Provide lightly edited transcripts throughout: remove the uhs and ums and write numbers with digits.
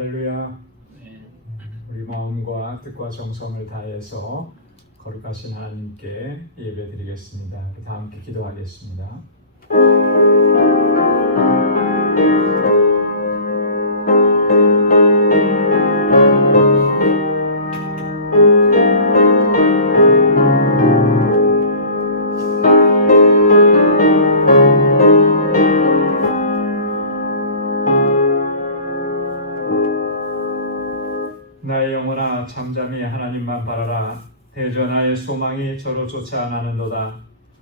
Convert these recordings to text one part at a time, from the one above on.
할렐루야. 우리 마음과 뜻과 정성을 다해서 거룩하신 하나님께 예배드리겠습니다. 다 함께 기도하겠습니다. 나의 영혼아 잠잠히 하나님만 바라라. 대저 나의 소망이 저로 쫓아나는도다.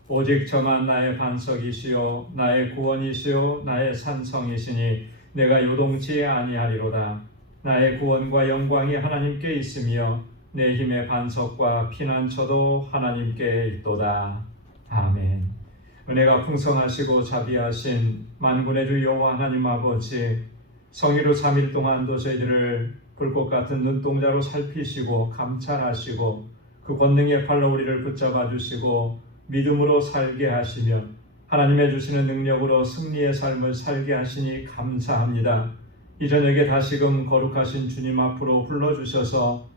오직 저만 나의 반석이시요 나의 구원이시요 나의 산성이시니 내가 요동치 아니하리로다. 나의 구원과 영광이 하나님께 있으며 내 힘의 반석과 피난처도 하나님께 있도다. 아멘. 은혜가 풍성하시고 자비하신 만군의 주 여호와 하나님 아버지, 성의로 3일 동안도 저희들을 불꽃 같은 눈동자로 살피시고 감찰하시고 그 권능의 팔로 우리를 붙잡아 주시고 믿음으로 살게 하시며 하나님의 주시는 능력으로 승리의 삶을 살게 하시니 감사합니다. 이 저녁에 다시금 거룩하신 주님 앞으로 불러주셔서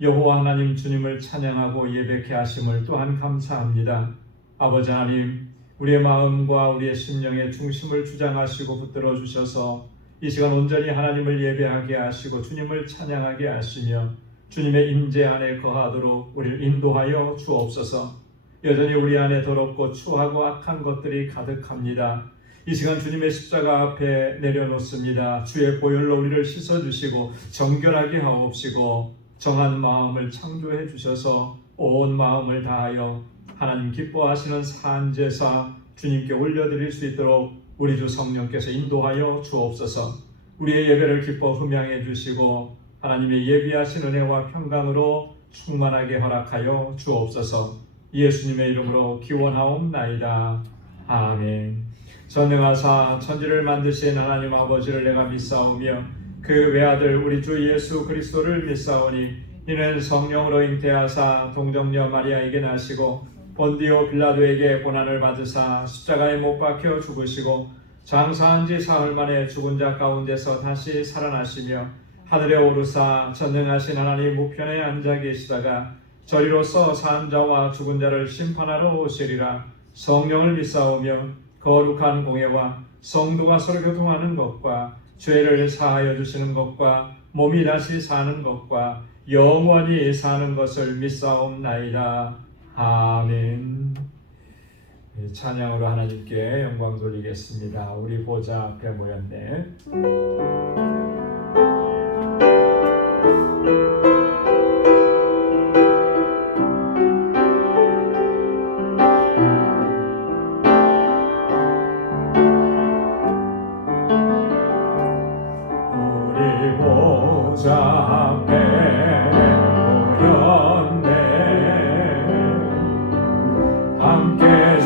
여호와 하나님 주님을 찬양하고 예배케 하심을 또한 감사합니다. 아버지 하나님, 우리의 마음과 우리의 심령의 중심을 주장하시고 붙들어 주셔서 이 시간 온전히 하나님을 예배하게 하시고 주님을 찬양하게 하시며 주님의 임재 안에 거하도록 우리를 인도하여 주옵소서. 여전히 우리 안에 더럽고 추하고 악한 것들이 가득합니다. 이 시간 주님의 십자가 앞에 내려놓습니다. 주의 보혈로 우리를 씻어주시고 정결하게 하옵시고 정한 마음을 창조해 주셔서 온 마음을 다하여 하나님 기뻐하시는 산제사 주님께 올려드릴 수 있도록 우리 주 성령께서 인도하여 주옵소서. 우리의 예배를 기뻐 흠양해 주시고 하나님의 예비하신 은혜와 평강으로 충만하게 허락하여 주옵소서. 예수님의 이름으로 기원하옵나이다. 아멘. 전능하사 천지를 만드신 하나님 아버지를 내가 믿사오며 그 외아들 우리 주 예수 그리스도를 믿사오니 이는 성령으로 잉태하사 동정녀 마리아에게 나시고 본디오 빌라도에게 고난을 받으사 십자가에 못 박혀 죽으시고 장사한 지 사흘 만에 죽은 자 가운데서 다시 살아나시며 하늘에 오르사 전능하신 하나님 우편에 앉아 계시다가 저리로서 산 자와 죽은 자를 심판하러 오시리라. 성령을 믿사오며 거룩한 공예와 성도가 서로 교통하는 것과 죄를 사하여 주시는 것과 몸이 다시 사는 것과 영원히 사는 것을 믿사옵나이다. 아멘. 찬양으로 하나님께 영광 돌리겠습니다. 우리 보좌 앞에 모였네. 우리 보좌 앞에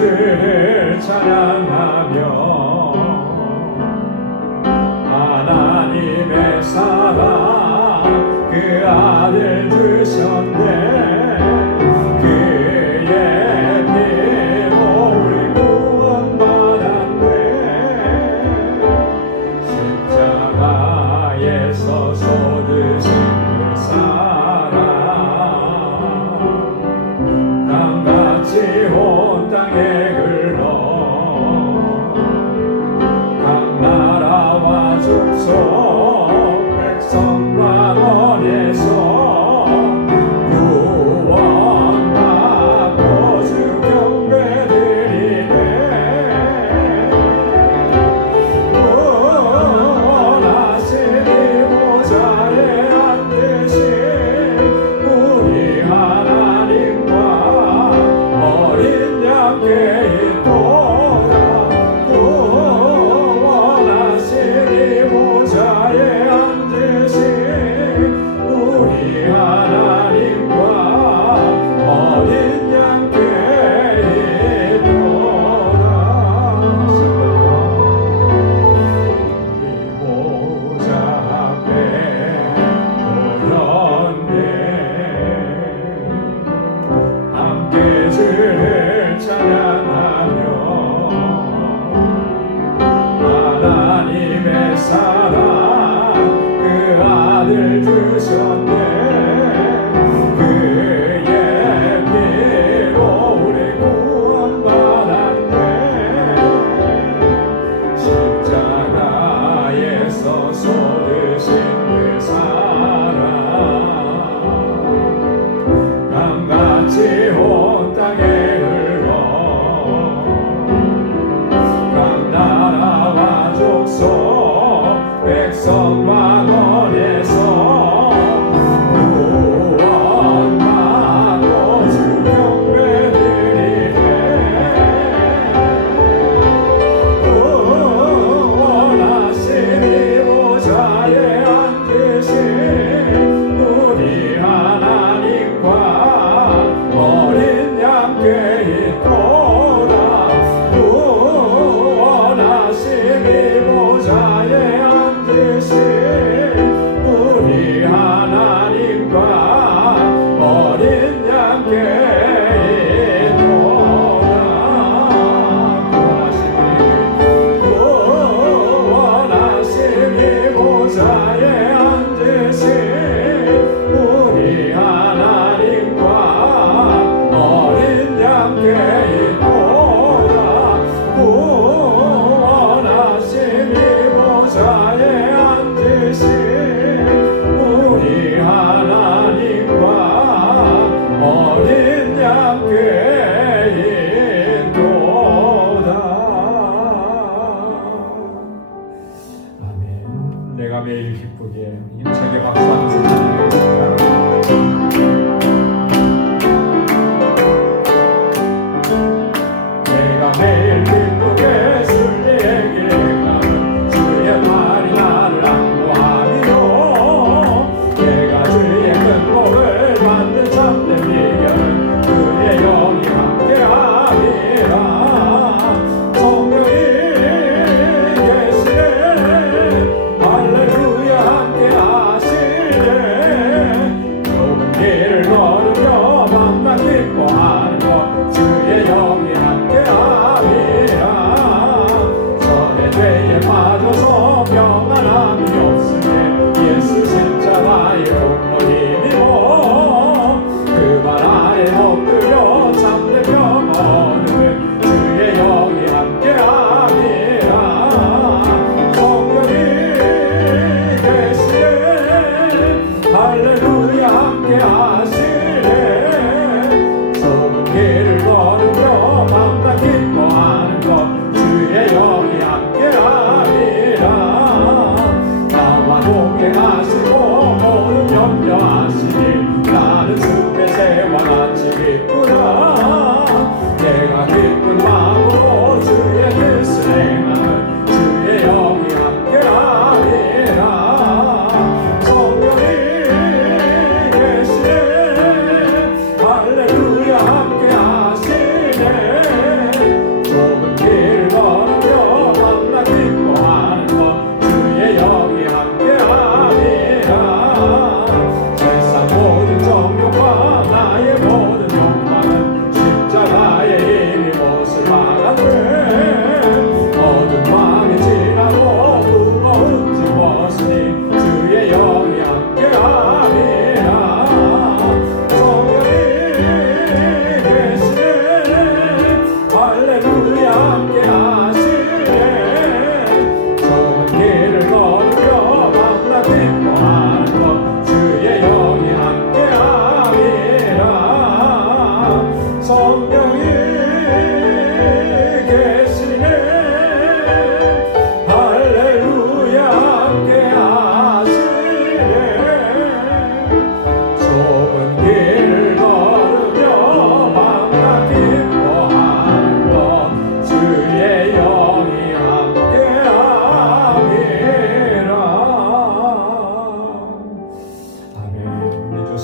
주를 찬양하며 하나님의 사랑 그 아들 주셨네. 그의 피로 우리 구원받았네. 십자가에서 쏟으신 그 사랑 강같이 온 땅에 백성과 원에서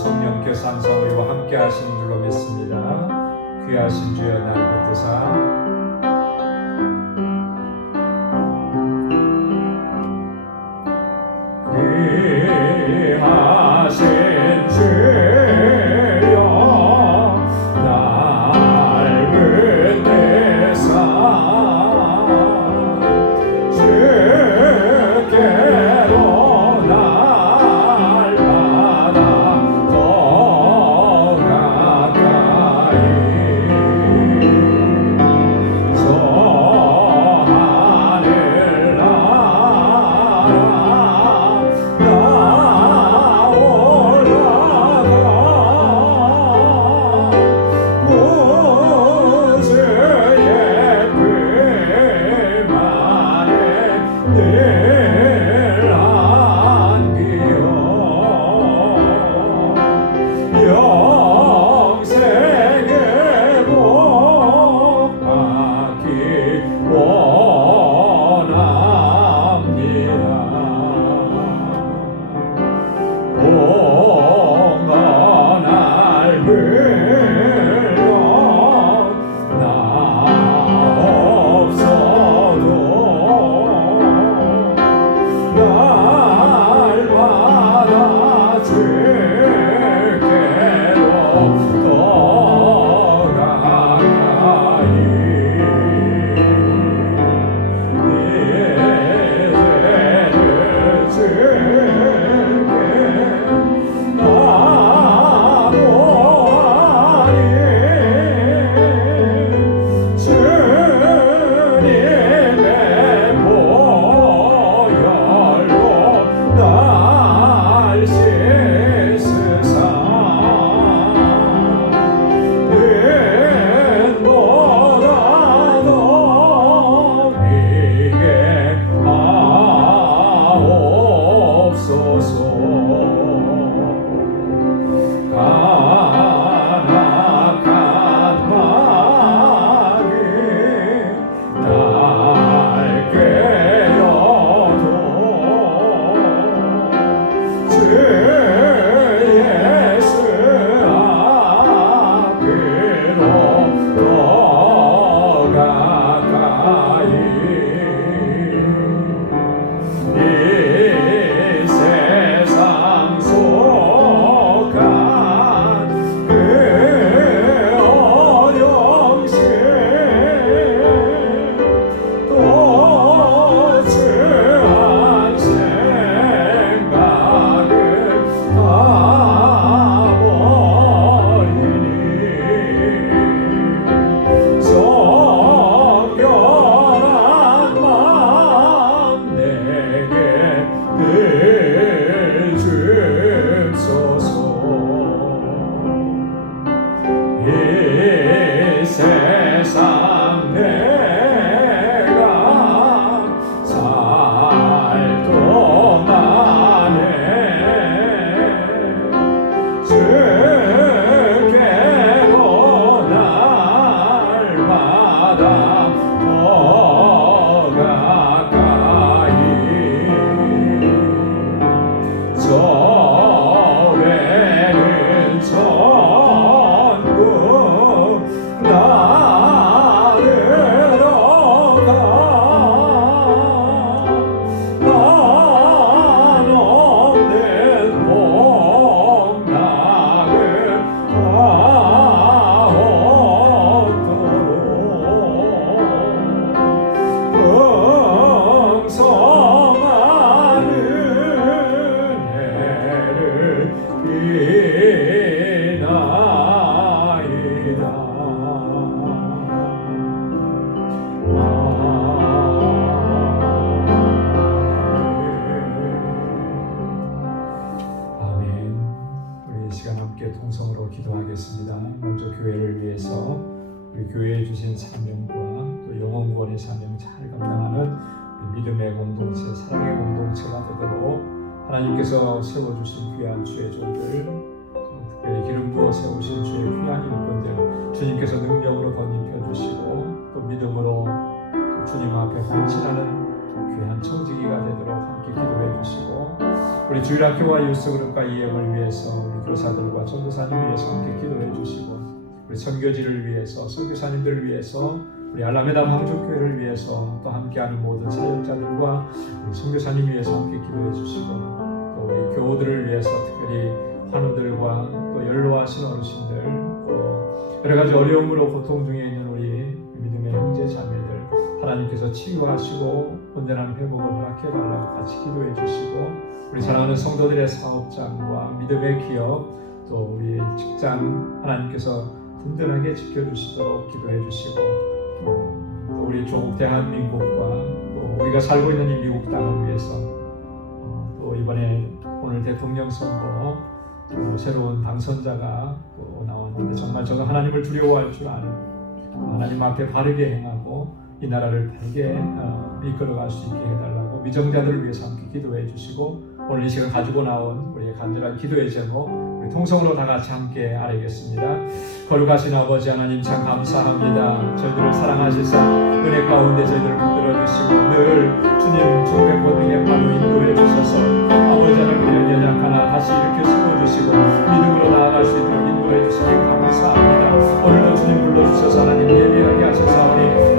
성령께서 항상 우리와 함께 하시는 줄로 믿습니다. 귀하신 주의 날 붙드사 귀하신 주여 날 붙드사 주께로 날마다 더 가까이 저 하늘 나라 나 올라가 무주의 품 안에 늘 안기요 영생의 복 받기 원합니다. 공헌할 물론 나 없어도 날마다 주께로 더 가까이 이제는 주께 나도하니 주님의 보혈로 날 씻으사 눈보다 더 비게 하옵소서. 간악한 마귀 날 꾀려도 주 예수 앞으로 더 가까이 이 세상 속한 그 어려움실 또 주한 생각을 다 버리니 정결한 마음 내게 늘 주소서. 이 세상 내가 살 동안에 주께로 날마다 더 가까이 저 외는 천국 나르러 가 한없는 복락을 하옵도록 풍성한 은혜를 비나이다. 아멘. 우리 이 시간 함께 통성으로 기도하겠습니다. 먼저 교회를 위해서 우리 교회에 주신 사명과 또 영혼 구원의 사명 잘 감당하는 믿음의 공동체, 사랑의 공동체가 되도록 하나님께서 세워주신 귀한 주의 종들, 특별히 기름 부어 세우신 주의 귀한 일꾼들 주님께서 능력으로 덧입혀 주시고 또 믿음으로 또 주님 앞에 헌신하는 귀한 청지기가 되도록 함께 기도해 주시고 우리 우리 주일학교와 유스그룹과 EM을 위해서 우리 교사들과 전도사님 위해서 함께 기도해 주시고 우리 선교지를 위해서 선교사님들을 위해서 우리 알라메다 방주교회를 위해서 또 함께하는 모든 사역자들과 우리 선교사님 위해서 함께 기도해 주시고 또 우리 교우들을 위해서 특별히 환우들과 또 연로하신 어르신들 또 여러 가지 어려움으로 고통 중에 있는 우리 믿음의 형제 자매들 하나님께서 치유하시고 온전한 회복을 허락해 달라고 같이 기도해 주시고 우리 사랑하는 성도들의 사업장과 믿음의 기업 또 우리 직장 하나님께서 든든하게 지켜주시도록 기도해 주시고 또 우리 조국 대한민국과 또 우리가 살고 있는 이 미국 땅을 위해서 또 이번에 오늘 대통령 선거 또 새로운 당선자가 또 나왔는데 정말 저는 하나님을 두려워할 줄 아는 하나님 앞에 바르게 행하고 이 나라를 바르게 이끌어갈 수 있게 해달라고 위정자들을 위해서 함께 기도해 주시고 오늘 이 시간 가지고 나온 우리의 간절한 기도의 제목 우리 통성으로 다 같이 함께 아뢰겠습니다. 거룩하신 아버지 하나님 참 감사합니다. 저희들을 사랑하시사 은혜 가운데 저희들을 붙들어 주시고 늘 주님 주님의 권능에 발로 인도해 주셔서 아버지 하나님의 연약하나 다시 이렇게 세워주시고 믿음으로 나아갈 수 있도록 인도해 주시기 감사합니다. 오늘도 주님 불러주셔서 하나님 예배하게 하셔서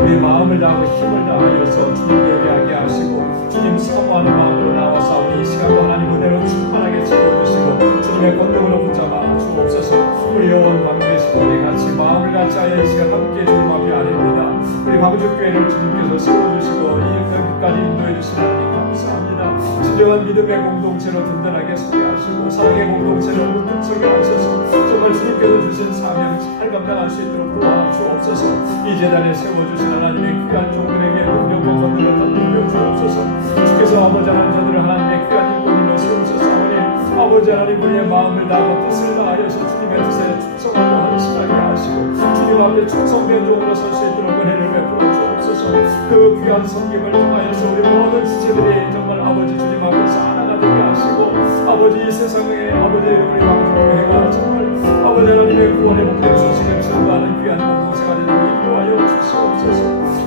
우리 마음을 다하고 힘을 다하여서 주님 예배하게 하시고 주님 사모하는 마음으로 나와서 우리 이 시간도 하나님 은혜로 충만하게 채워주시고 주님의 권능으로 붙잡아 주옵소서. 우리 영원 방주의 식구들이 같이 마음을 같이 하여 이 시간 함께 주님 앞에 아뢰옵니다. 우리 방주교회를 주님께서 세워주시고 여기까지 인도해 주시는 하나님 감사합니다. 진정한 믿음의 공동체로 든든하게 서게하시고 사랑의 공동체로 묵묵서게 하셔서 정말 주님께서 주신 사명 잘 감당할 수 있도록 도와주옵소서. 이 재단에 세워주신 하나님의 귀한 종들에게 능력과 권능을 던져 주옵소서. 주께서 아버지 하나님 저들을 하나님의 귀한 일꾼으로 세우셨사오니 아버지 하나님 우리의 마음을 다하고 뜻을 다하여서 주님의 뜻에 충성하고 헌신하게 하시고 주님 앞에 충성된 종으로 설 수 있도록 은혜를 베풀어 주옵소서. 그 귀한 섬김을 통하여서 우리 모든 지체들이 정말 아버지 주님 앞에서 하나가 되게 하시고 아버지 이 세상에 아버지 우리 방주교회가 정말 아버지 하나님의 구원의 복된 소식을 전도하는 귀한 공동체가 되도록 인도하여 주시옵소서.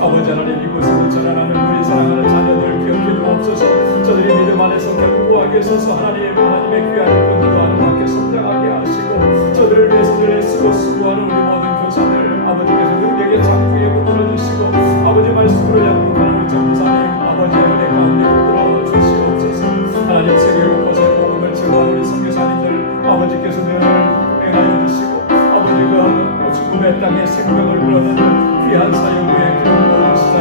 아버지 하나님 이곳에서 전하는 우리 사랑하는 자녀들 기억해 주옵소서. 저들이 믿음 안에서 견고하게 서서 하나님의 귀한 일꾼들도 아름답게 성장하게 하시고 저들을 위해서 늘 애쓰고 수고하는 우리 모든 교사들 아버지께서 능력의 창조에 붙들어 주시고 아버지 말씀으로 양육하는 우리 전도사님 아버지의 은혜 가운데 붙들어 주시옵소서. 하나님 세계 곳곳에 복음을 증거하는 우리 선교사님들 아버지께서 늘 동행하여 주시고 아버지가 죽음의 땅에 생명을 불어넣는 귀한 사역 후에 기름 부으시사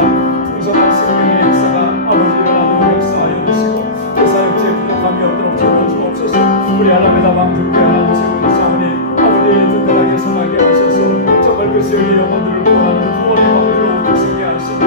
풍성한 생명의 역사가 아버지 일어나도록 역사하여 주시고 그 사역지에 부족함이 없도록 채워주옵소서. 우리 아라메다 방주교회 하나님 세우셨사오니 아버지 든든하게 서가게 하셔서 정말 그 세계 영혼들을 구원하는 구원의 방주로 붙이게 하시며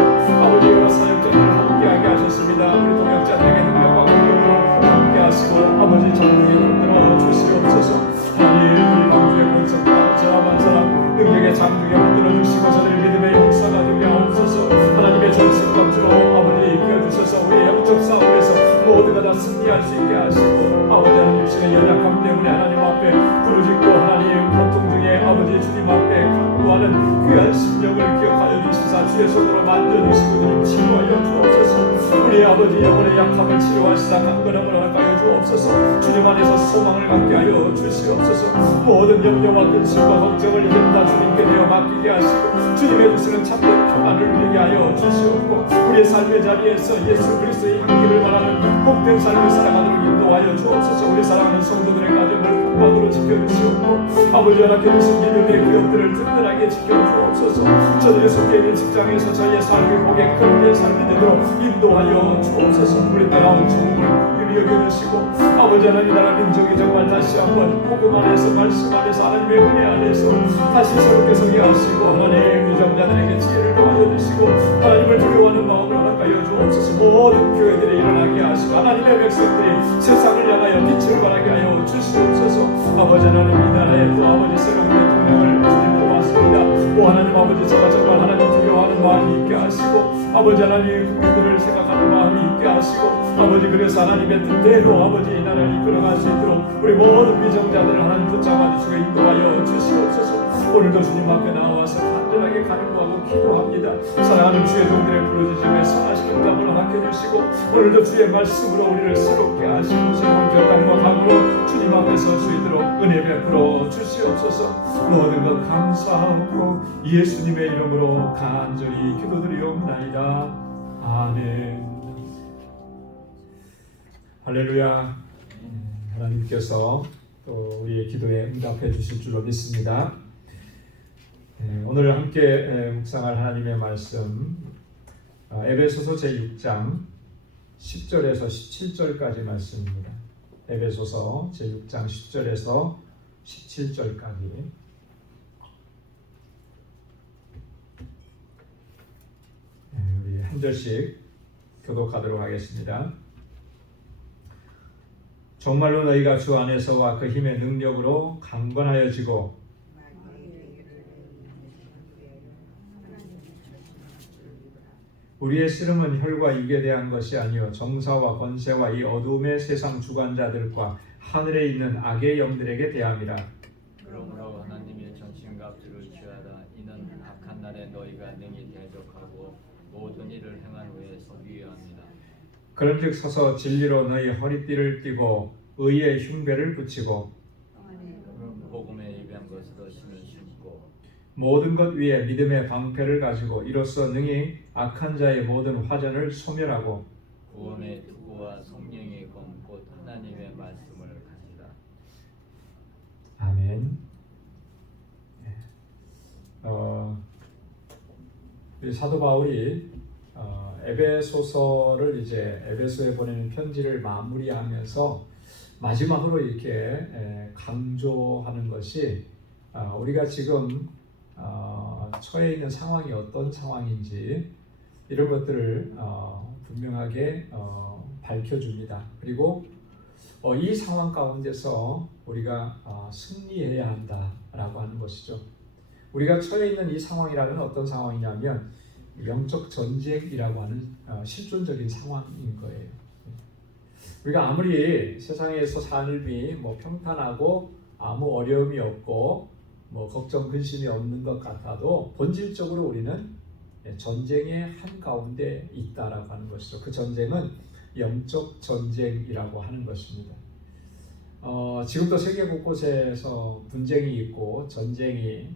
아버지 여러 사역자들을 함께하게 하셨습니다. 우리 동역자들에게 능력과 권능으로 함께 하시고 아버지 전능에 붙들어 주시옵소서. 하나님 우리 방주의 권속과 저함한 사람 능력의 장중에 붙들어 주시고 저들의 믿음의 역사가 되게 하옵소서. 하나님의 전신감주로 아버지 이끌어주셔서 우리의 영적 싸움에서 모두가 다 승리할 수 있게 하시고 아버지 하나님 육신의 연약함 때문에 하나님 앞에 부르짖고 하나님 고통 중에 아버지 주님 앞에 강구하는 귀한 심령을 기억하여 주시사 주의 손으로 만져주시고 주님 치료하여 주옵소서. 우리 아버지 영혼의 약함을 치료하시사 강건함을 허락하여 주옵소서. 주님 안에서 소망을 갖게 하여 주시옵소서. 모든 염려와 근심과 걱정을 이제 다 주님께 내어 맡기게 하시고 주님의 주시는 참된 평안을 누리게 하여 주시옵고 우리의 삶의 자리에서 예수 그리스도의 향기를 바라는 복된 삶을 살아가도록 인도하여 주옵소서. 우리 사랑하는 성도들의 가정을 평강으로 지켜주시옵고 아버지 허락해 주신 믿음의 구역들을 든든하게 지켜주옵소서. 저들의 속해 있는 직장에서 저희의 삶이 복의 큰 삶이 되도록 인도하여 주옵소서. 우리 따라온 죽음을 여겨주시고 아버지 하나님 나라 민족이 정말 다시 한번 복음 안에서 말씀 안에서 하나님의 은혜 안에서 다시 새롭게 서게 하시고 하나님 유정자들에게 지혜를 더하여 주시고 하나님을 두려워하는 마음을 허락하여 주옵소서. 모든 교회들이 일어나게 하시고 하나님의 백성들이 세상을 향하여 빛을 발하게 하여 주시옵소서. 아버지 하나님 이 나라에 또 아버지 새로운 대통령을 주님 뽑았습니다. 오 하나님 아버지 저가 정말 하나님 두려워하는 마음이 있게 하시고 아버지 하나님 국민들을 생각하는 마음이 있게 하시고 아버지 그래서 하나님의 뜻대로 아버지 이 나라를 이끌어갈 수 있도록 우리 모든 미정자들을 하나님 붙잡아 주시고 인도하여 주시옵소서. 오늘도 주님 앞에 나와서 간절하게 간구하고 기도합니다. 사랑하는 주의 종들의 부르짖음에 선하시는 답을 허락해 주시고 오늘도 주의 말씀으로 우리를 새롭게 하시고 새로운 결단과 각오로 주님 앞에 설 수 있도록 은혜 베풀어 주시옵소서. 모든 것 감사하고 예수님의 이름으로 간절히 기도드리옵나이다. 아멘. 할렐루야. 하나님께서 또 우리의 기도에 응답해 주실 줄로 믿습니다. 오늘 함께 묵상할 하나님의 말씀 에베소서 제6장 10절에서 17절까지 말씀입니다. 에베소서 제6장 10절에서 17절까지 우리 한 절씩 교독하도록 하겠습니다. 정말로 너희가 주 안에서와 그 힘의 능력으로 강건하여지고 우리의 씨름은 혈과 육에 대한 것이 아니요 정사와 권세와 이 어두움의 세상 주관자들과 하늘에 있는 악의 영들에게 대함이라. 그러므로 하나님의 전신갑주를 취하라. 이는 악한 날에 너희가 능히 대적하고 모든 일을 행한 후에 서기야 합니다. 그런즉 서서 진리로 너희 허리띠를 띠고 의의 흉배를 붙이고 복음에 예비한 것으로 신을 신고 모든 것 위에 믿음의 방패를 가지고 이로써 능히 악한 자의 모든 화전을 소멸하고 구원의 투구와 성령의 검 곧 하나님의 말씀을 가지라. 아멘. 사도 바울이 에베소서를 이제 에베소에 보내는 편지를 마무리하면서 마지막으로 이렇게 강조하는 것이 우리가 지금 처해 있는 상황이 어떤 상황인지 이런 것들을 분명하게 밝혀줍니다. 그리고 이 상황 가운데서 우리가 승리해야 한다라고 하는 것이죠. 우리가 처해 있는 이 상황이라는 어떤 상황이냐면 영적 전쟁이라고 하는 실존적인 상황인 거예요. 우리가 아무리 세상에서 삶이 평탄하고 아무 어려움이 없고 걱정 근심이 없는 것 같아도 본질적으로 우리는 전쟁의 한가운데 있다라고 하는 것이죠. 그 전쟁은 영적 전쟁이라고 하는 것입니다. 지금도 세계 곳곳에서 분쟁이 있고 전쟁이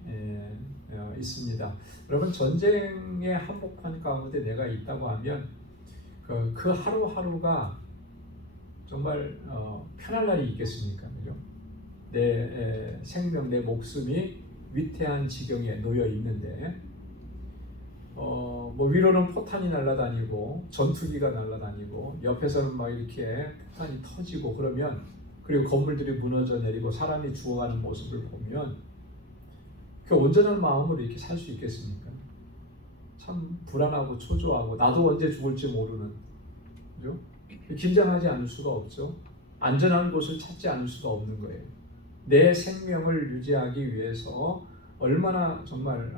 있습니다. 여러분 전쟁의 한복판 가운데 내가 있다고 하면 그 하루하루가 정말 편할 날이 있겠습니까? 그죠? 내 생명, 내 목숨이 위태한 지경에 놓여 있는데 위로는 포탄이 날아다니고 전투기가 날아다니고 옆에서는 막 이렇게 포탄이 터지고 그러면 그리고 건물들이 무너져 내리고 사람이 죽어가는 모습을 보면 그 온전한 마음으로 이렇게 살 수 있겠습니까? 참 불안하고 초조하고 나도 언제 죽을지 모르는, 그죠? 긴장하지 않을 수가 없죠. 안전한 곳을 찾지 않을 수가 없는 거예요. 내 생명을 유지하기 위해서 얼마나 정말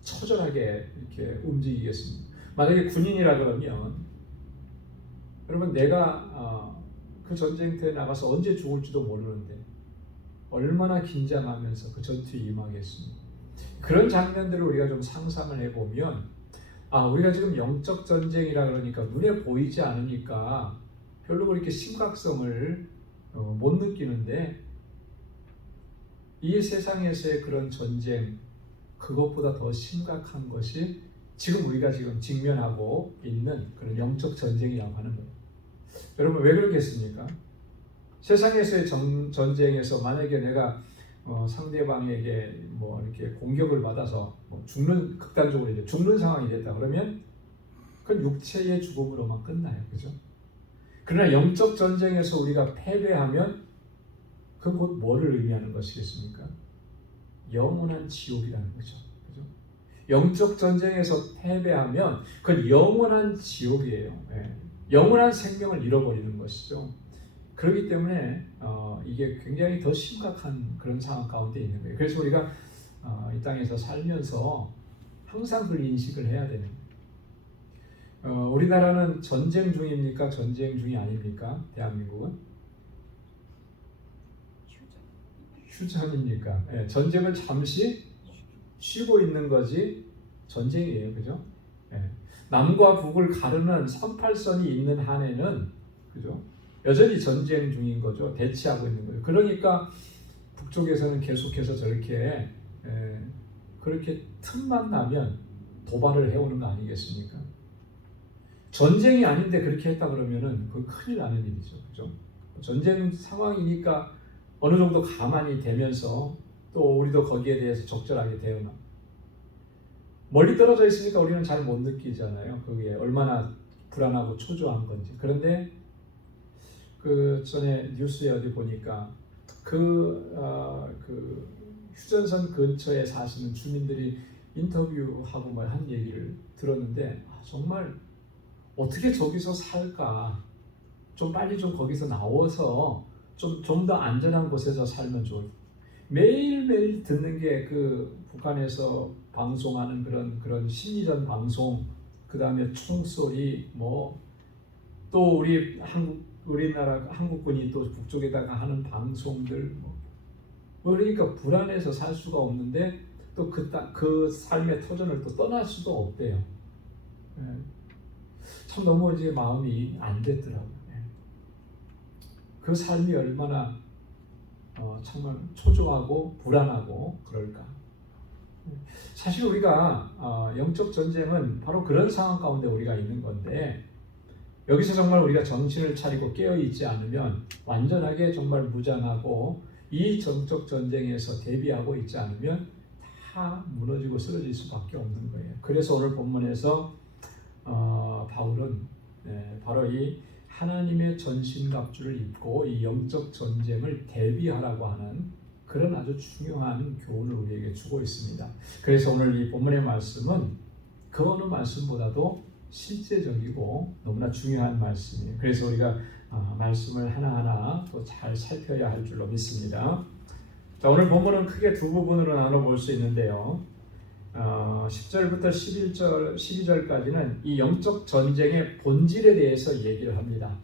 처절하게 이렇게 움직이겠습니까? 만약에 군인이라 그러면 여러분 내가 그 전쟁터에 나가서 언제 죽을지도 모르는데 얼마나 긴장하면서 그 전투에 임하겠습니까? 그런 장면들을 우리가 좀 상상을 해보면 우리가 지금 영적 전쟁이라 그러니까 눈에 보이지 않으니까 별로 그렇게 심각성을 못 느끼는데 이 세상에서의 그런 전쟁 그것보다 더 심각한 것이 지금 우리가 지금 직면하고 있는 그런 영적 전쟁이라고 하는 거예요. 여러분 왜 그러겠습니까? 세상에서의 전쟁에서 만약에 내가 상대방에게 이렇게 공격을 받아서 죽는 극단적으로 이제 죽는 상황이 됐다 그러면 그건 육체의 죽음으로만 끝나요, 그죠? 그러나 영적 전쟁에서 우리가 패배하면 그 곧 뭐를 의미하는 것이겠습니까? 영원한 지옥이라는 거죠, 그죠? 영적 전쟁에서 패배하면 그건 영원한 지옥이에요. 영원한 생명을 잃어버리는 것이죠. 그렇기 때문에 이게 굉장히 더 심각한 그런 상황 가운데 있는 거예요. 그래서 우리가 이 땅에서 살면서 항상 그 인식을 해야 되는 거예요. 우리나라는 전쟁 중입니까? 전쟁 중이 아닙니까? 대한민국은? 휴전입니까? 전쟁을 잠시 쉬고 있는 거지 전쟁이에요. 그죠? 예. 남과 북을 가르는 38선이 있는 한에는 그죠? 여전히 전쟁 중인 거죠. 대치하고 있는 거죠. 그러니까 북쪽에서는 계속해서 저렇게 그렇게 틈만 나면 도발을 해오는 거 아니겠습니까? 전쟁이 아닌데 그렇게 했다 그러면은 그 큰일 나는 일이죠. 그죠? 전쟁 상황이니까 어느 정도 가만히 되면서 또 우리도 거기에 대해서 적절하게 대응하고 멀리 떨어져 있으니까 우리는 잘 못 느끼잖아요. 그게 얼마나 불안하고 초조한 건지. 그런데 그 전에 뉴스에 어디 보니까 그 휴전선 근처에 사시는 주민들이 인터뷰하고 뭐 한 얘기를 들었는데 정말 어떻게 저기서 살까? 좀 빨리 좀 거기서 나와서 좀 더 안전한 곳에서 살면 좋을. 매일매일 듣는 게 그 북한에서 방송하는 그런 심리전 방송, 그 다음에 총소리, 뭐 또 우리나라 한국군이 또 북쪽에다가 하는 방송들, 뭐 그러니까 불안해서 살 수가 없는데 또 그 삶의 터전을 또 떠날 수도 없대요. 참 너무 이제 마음이 안 됐더라고요. 그 삶이 얼마나 정말 초조하고 불안하고 그럴까. 사실 우리가 영적 전쟁은 바로 그런 상황 가운데 우리가 있는 건데 여기서 정말 우리가 정신을 차리고 깨어 있지 않으면 완전하게 정말 무장하고 이 정적 전쟁에서 대비하고 있지 않으면 다 무너지고 쓰러질 수밖에 없는 거예요. 그래서 오늘 본문에서 바울은 바로 이 하나님의 전신갑주를 입고 이 영적 전쟁을 대비하라고 하는 그런 아주 중요한 교훈을 우리에게 주고 있습니다. 그래서 오늘 이 본문의 말씀은 그 어느 말씀보다도 실제적이고 너무나 중요한 말씀이에요. 그래서 우리가 말씀을 하나하나 또 잘 살펴야 할 줄로 믿습니다. 자, 오늘 본문은 크게 두 부분으로 나눠볼 수 있는데요. 10절부터 12절까지는 이 영적 전쟁의 본질에 대해서 얘기를 합니다.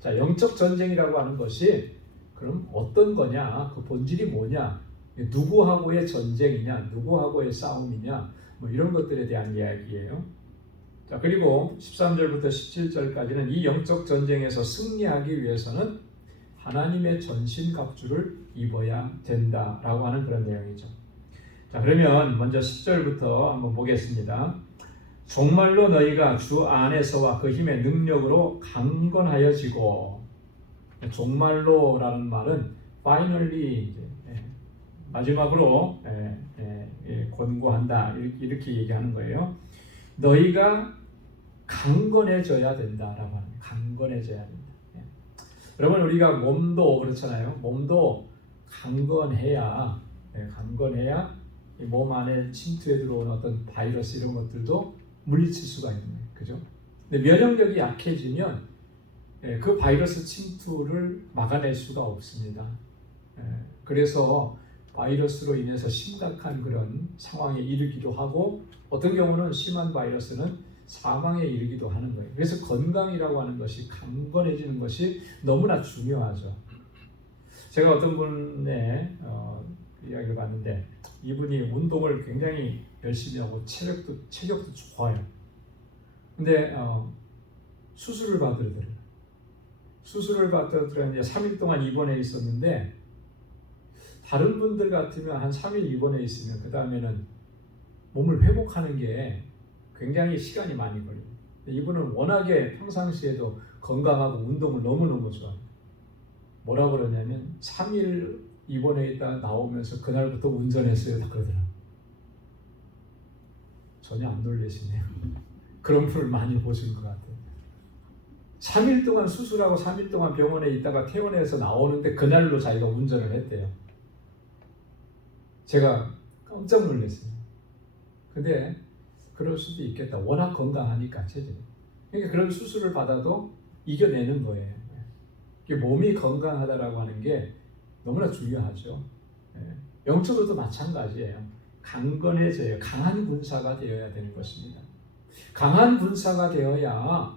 자, 영적 전쟁이라고 하는 것이 그럼 어떤 거냐? 그 본질이 뭐냐? 누구하고의 전쟁이냐? 누구하고의 싸움이냐? 뭐 이런 것들에 대한 이야기예요. 자, 그리고 13절부터 17절까지는 이 영적 전쟁에서 승리하기 위해서는 하나님의 전신갑주를 입어야 된다라고 하는 그런 내용이죠. 자, 그러면 먼저 10절부터 한번 보겠습니다. 정말로 너희가 주 안에서와 그 힘의 능력으로 강건하여지고, 정말로라는 말은 finally 마지막으로 권고한다 이렇게 얘기하는 거예요. 너희가 강건해져야 된다라고 하는 거예요. 강건해져야 된다. 여러분 우리가 몸도 그렇잖아요. 몸도 강건해야 이 몸 안에 침투해 들어오는 어떤 바이러스 이런 것들도 물리칠 수가 있는 거예요. 그죠? 근데 면역력이 약해지면 그 바이러스 침투를 막아낼 수가 없습니다. 그래서 바이러스로 인해서 심각한 그런 상황에 이르기도 하고 어떤 경우는 심한 바이러스는 사망에 이르기도 하는 거예요. 그래서 건강이라고 하는 것이 강건해지는 것이 너무나 중요하죠. 제가 어떤 분의 이야기를 봤는데 이분이 운동을 굉장히 열심히 하고 체력도 좋아요. 근데 수술을 받으더래요. 수술을 받으러 이제 3일 동안 입원해 있었는데 다른 분들 같으면 한 3일 입원해 있으면 그 다음에는 몸을 회복하는 게 굉장히 시간이 많이 걸려요. 이분은 워낙에 평상시에도 건강하고 운동을 너무너무 좋아해요. 뭐라 그러냐면 3일 입원해 있다 나오면서 그날부터 운전했어요. 다 그러더라고요. 전혀 안 놀라시네요. 그런 분을 많이 보신 것 같아요. 3일 동안 수술하고 3일 동안 병원에 있다가 퇴원해서 나오는데 그날로 자기가 운전을 했대요. 제가 깜짝 놀랐어요. 근데 그럴 수도 있겠다. 워낙 건강하니까 체질이. 그러니까 그런 수술을 받아도 이겨내는 거예요. 몸이 건강하다라고 하는 게 너무나 중요하죠. 영적으로도 마찬가지예요. 강건해져요. 강한 군사가 되어야 되는 것입니다. 강한 군사가 되어야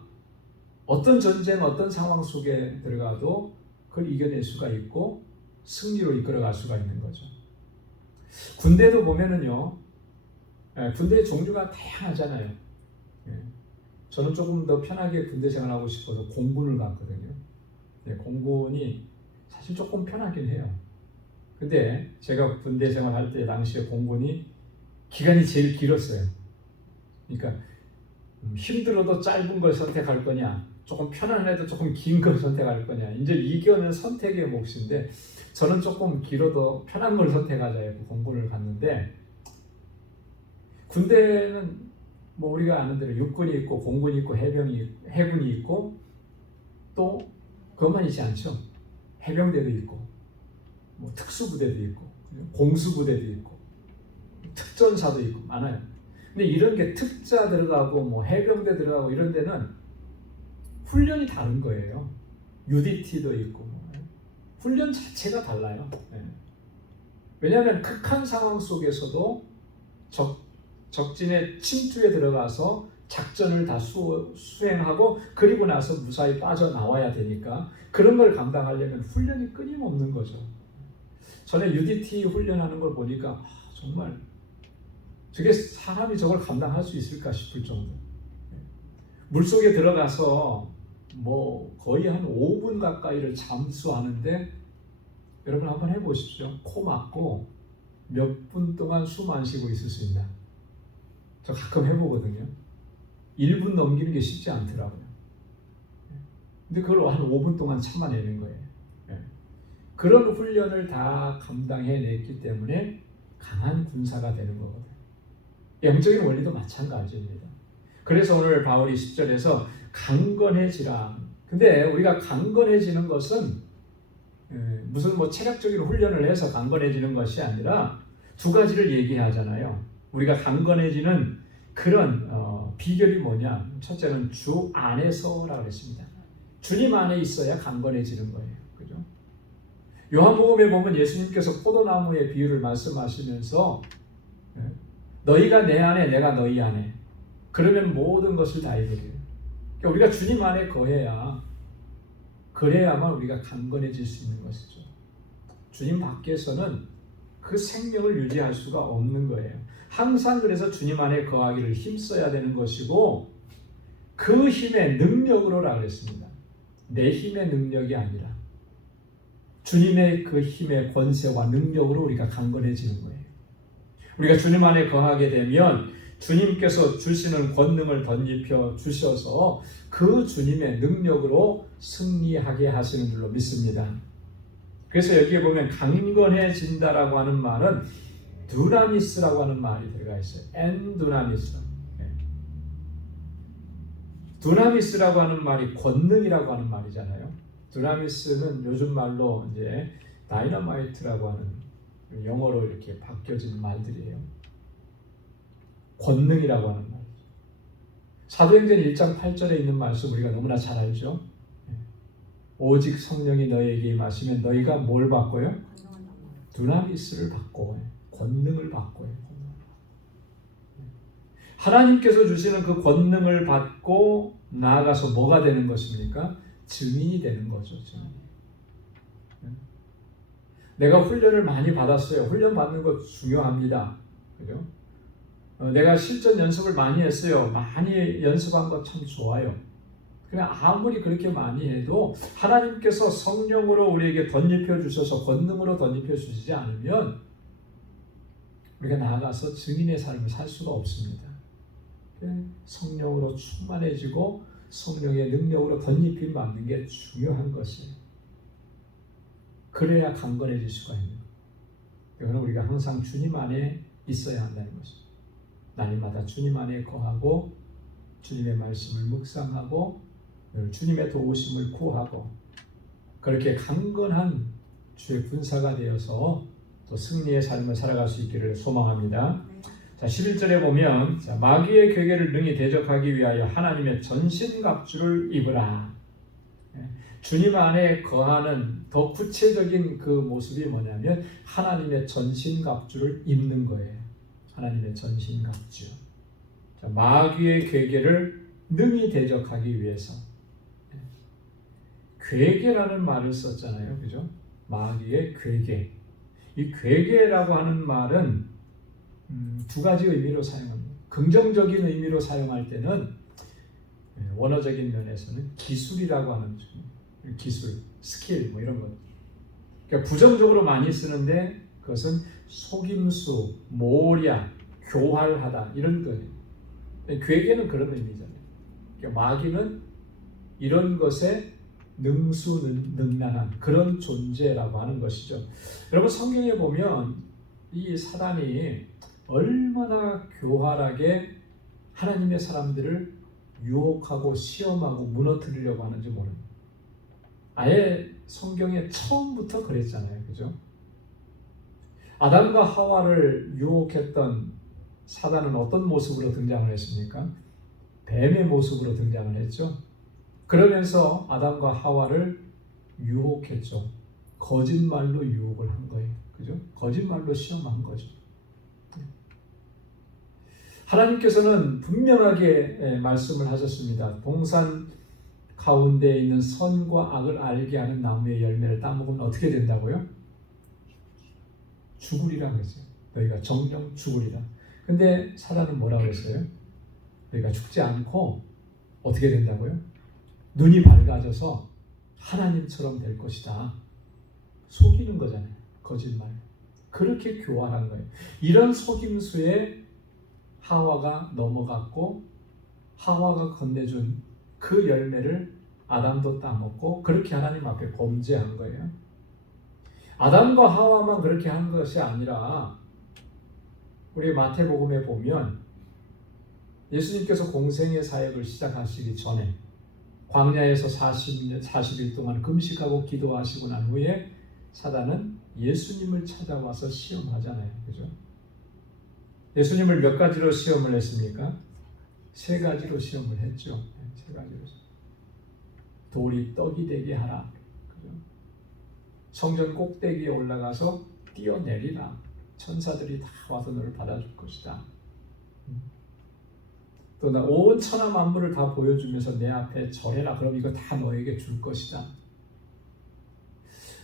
어떤 전쟁, 어떤 상황 속에 들어가도 그걸 이겨낼 수가 있고 승리로 이끌어갈 수가 있는 거죠. 군대도 보면은요, 군대의 종류가 다양하잖아요. 저는 조금 더 편하게 군대 생활하고 싶어서 공군을 갔거든요. 공군이 사실 조금 편하긴 해요. 근데 제가 군대 생활할 때 당시에 공군이 기간이 제일 길었어요. 그러니까 힘들어도 짧은 걸 선택할 거냐, 조금 편안해도 조금 긴 걸 선택할 거냐, 이제 이거는 선택의 몫인데 저는 조금 길어도 편한 걸 선택하자 해서 공군을 갔는데, 군대는 뭐 우리가 아는 대로 육군이 있고 공군이 있고 해군이 있고 또 그것만 있지 않죠. 해병대도 있고 뭐 특수부대도 있고 공수부대도 있고 특전사도 있고 많아요. 근데 이런 게 특자 들어가고 뭐 해병대 들어가고 이런 데는 훈련이 다른 거예요. UDT도 있고 뭐. 훈련 자체가 달라요. 왜냐하면 극한 상황 속에서도 적진의 침투에 들어가서 작전을 다 수행하고 그리고 나서 무사히 빠져나와야 되니까 그런 걸 감당하려면 훈련이 끊임없는 거죠. 전에 UDT 훈련하는 걸 보니까 정말 저게 사람이 저걸 감당할 수 있을까 싶을 정도. 물속에 들어가서 뭐 거의 한 5분 가까이를 잠수하는데 여러분 한번 해보십시오. 코 막고 몇 분 동안 숨 안 쉬고 있을 수 있나? 저 가끔 해보거든요. 1분 넘기는 게 쉽지 않더라고요. 근데 그걸 한 5분 동안 참아내는 거예요. 그런 훈련을 다 감당해냈기 때문에 강한 군사가 되는 거거든요. 영적인 원리도 마찬가지입니다. 그래서 오늘 바울이 10절에서 강건해지라. 근데 우리가 강건해지는 것은 무슨 뭐 체력적인 훈련을 해서 강건해지는 것이 아니라 두 가지를 얘기하잖아요. 우리가 강건해지는 그런 비결이 뭐냐? 첫째는 주 안에서라고 했습니다. 주님 안에 있어야 강건해지는 거예요. 그죠? 요한복음에 보면 예수님께서 포도나무의 비유를 말씀하시면서 너희가 내 안에 내가 너희 안에 그러면 모든 것을 다 이루리라. 그러니까 우리가 주님 안에 거해야 그래야만 우리가 강건해질 수 있는 것이죠. 주님 밖에서는 그 생명을 유지할 수가 없는 거예요. 항상 그래서 주님 안에 거하기를 힘써야 되는 것이고 그 힘의 능력으로라 그랬습니다. 내 힘의 능력이 아니라 주님의 그 힘의 권세와 능력으로 우리가 강건해지는 거예요. 우리가 주님 안에 거하게 되면 주님께서 주시는 권능을 덧입혀 주셔서 그 주님의 능력으로 승리하게 하시는 줄로 믿습니다. 그래서 여기에 보면 강건해진다라고 하는 말은 두나미스라고 하는 말이 들어가 있어요. 엔두나미스. 두나미스라고 하는 말이 권능이라고 하는 말이잖아요. 두나미스는 요즘 말로 이제 다이너마이트라고 하는 영어로 이렇게 바뀌어진 말들이에요. 권능이라고 하는 말. 사도행전 1장 8절에 있는 말씀 우리가 너무나 잘 알죠. 오직 성령이 너희에게 임하시면 너희가 뭘 받고요? 두나미스를 받고 권능을 받고요. 하나님께서 주시는 그 권능을 받고 나아가서 뭐가 되는 것입니까? 증인이 되는 거죠. 증인. 내가 훈련을 많이 받았어요. 훈련 받는 거 중요합니다. 그죠? 내가 실전 연습을 많이 했어요. 많이 연습한 거 참 좋아요. 그냥 아무리 그렇게 많이 해도 하나님께서 성령으로 우리에게 덧입혀 주셔서 권능으로 덧입혀 주시지 않으면 우리가 나아가서 증인의 삶을 살 수가 없습니다. 성령으로 충만해지고 성령의 능력으로 덧입힘 받는 게 중요한 것이에요. 그래야 강건해질 수가 있는 거예요. 그러나 우리가 항상 주님 안에 있어야 한다는 것입니다. 날마다 주님 안에 거하고 주님의 말씀을 묵상하고 주님의 도우심을 구하고 그렇게 강건한 주의 군사가 되어서 또 승리의 삶을 살아갈 수 있기를 소망합니다. 자, 11절에 보면 마귀의 괴계를 능히 대적하기 위하여 하나님의 전신갑주를 입으라. 주님 안에 거하는 더 구체적인 그 모습이 뭐냐면 하나님의 전신갑주를 입는 거예요. 하나님의 전신갑주. 자, 마귀의 괴계를 능히 대적하기 위해서. 괴계라는 말을 썼잖아요. 그죠? 마귀의 괴계. 이 괴계라고 하는 말은 두 가지 의미로 사용합니다. 긍정적인 의미로 사용할 때는 원어적인 면에서는 기술이라고 하는 기술, 스킬 뭐 이런 것. 그러니까 부정적으로 많이 쓰는데 그것은 속임수, 모략, 교활하다 이런 거예요. 괴계는 그런 의미잖아요. 그러니까 마귀는 이런 것에 능수능란한 그런 존재라고 하는 것이죠. 여러분 성경에 보면 이 사단이 얼마나 교활하게 하나님의 사람들을 유혹하고 시험하고 무너뜨리려고 하는지 모릅니다. 아예 성경에 처음부터 그랬잖아요. 그죠? 아담과 하와를 유혹했던 사단은 어떤 모습으로 등장을 했습니까? 뱀의 모습으로 등장을 했죠. 그러면서 아담과 하와를 유혹했죠. 거짓말로 유혹을 한 거예요. 그죠? 거짓말로 시험한 거죠. 하나님께서는 분명하게 말씀을 하셨습니다. 동산 가운데 있는 선과 악을 알게 하는 나무의 열매를 따먹으면 어떻게 된다고요? 죽으리라 그랬어요. 너희가 정령 죽으리라. 근데 사단은 뭐라고 했어요? 너희가 죽지 않고 어떻게 된다고요? 눈이 밝아져서 하나님처럼 될 것이다. 속이는 거잖아요. 거짓말. 그렇게 교활한 거예요. 이런 속임수에 하와가 넘어갔고 하와가 건네준 그 열매를 아담도 따먹고 그렇게 하나님 앞에 범죄한 거예요. 아담과 하와만 그렇게 한 것이 아니라 우리 마태복음에 보면 예수님께서 공생의 사역을 시작하시기 전에 광야에서 40일 동안 금식하고 기도하시고 난 후에 사단은 예수님을 찾아와서 시험하잖아요. 그죠? 예수님을 몇 가지로 시험을 했습니까? 세 가지로 시험을 했죠. 세 가지로. 돌이 떡이 되게 하라. 그죠? 성전 꼭대기에 올라가서 뛰어내리라. 천사들이 다 와서 너를 받아줄 것이다. 또 나 온 천하 만물을 다 보여주면서 내 앞에 절해라. 그럼 이거 다 너에게 줄 것이다.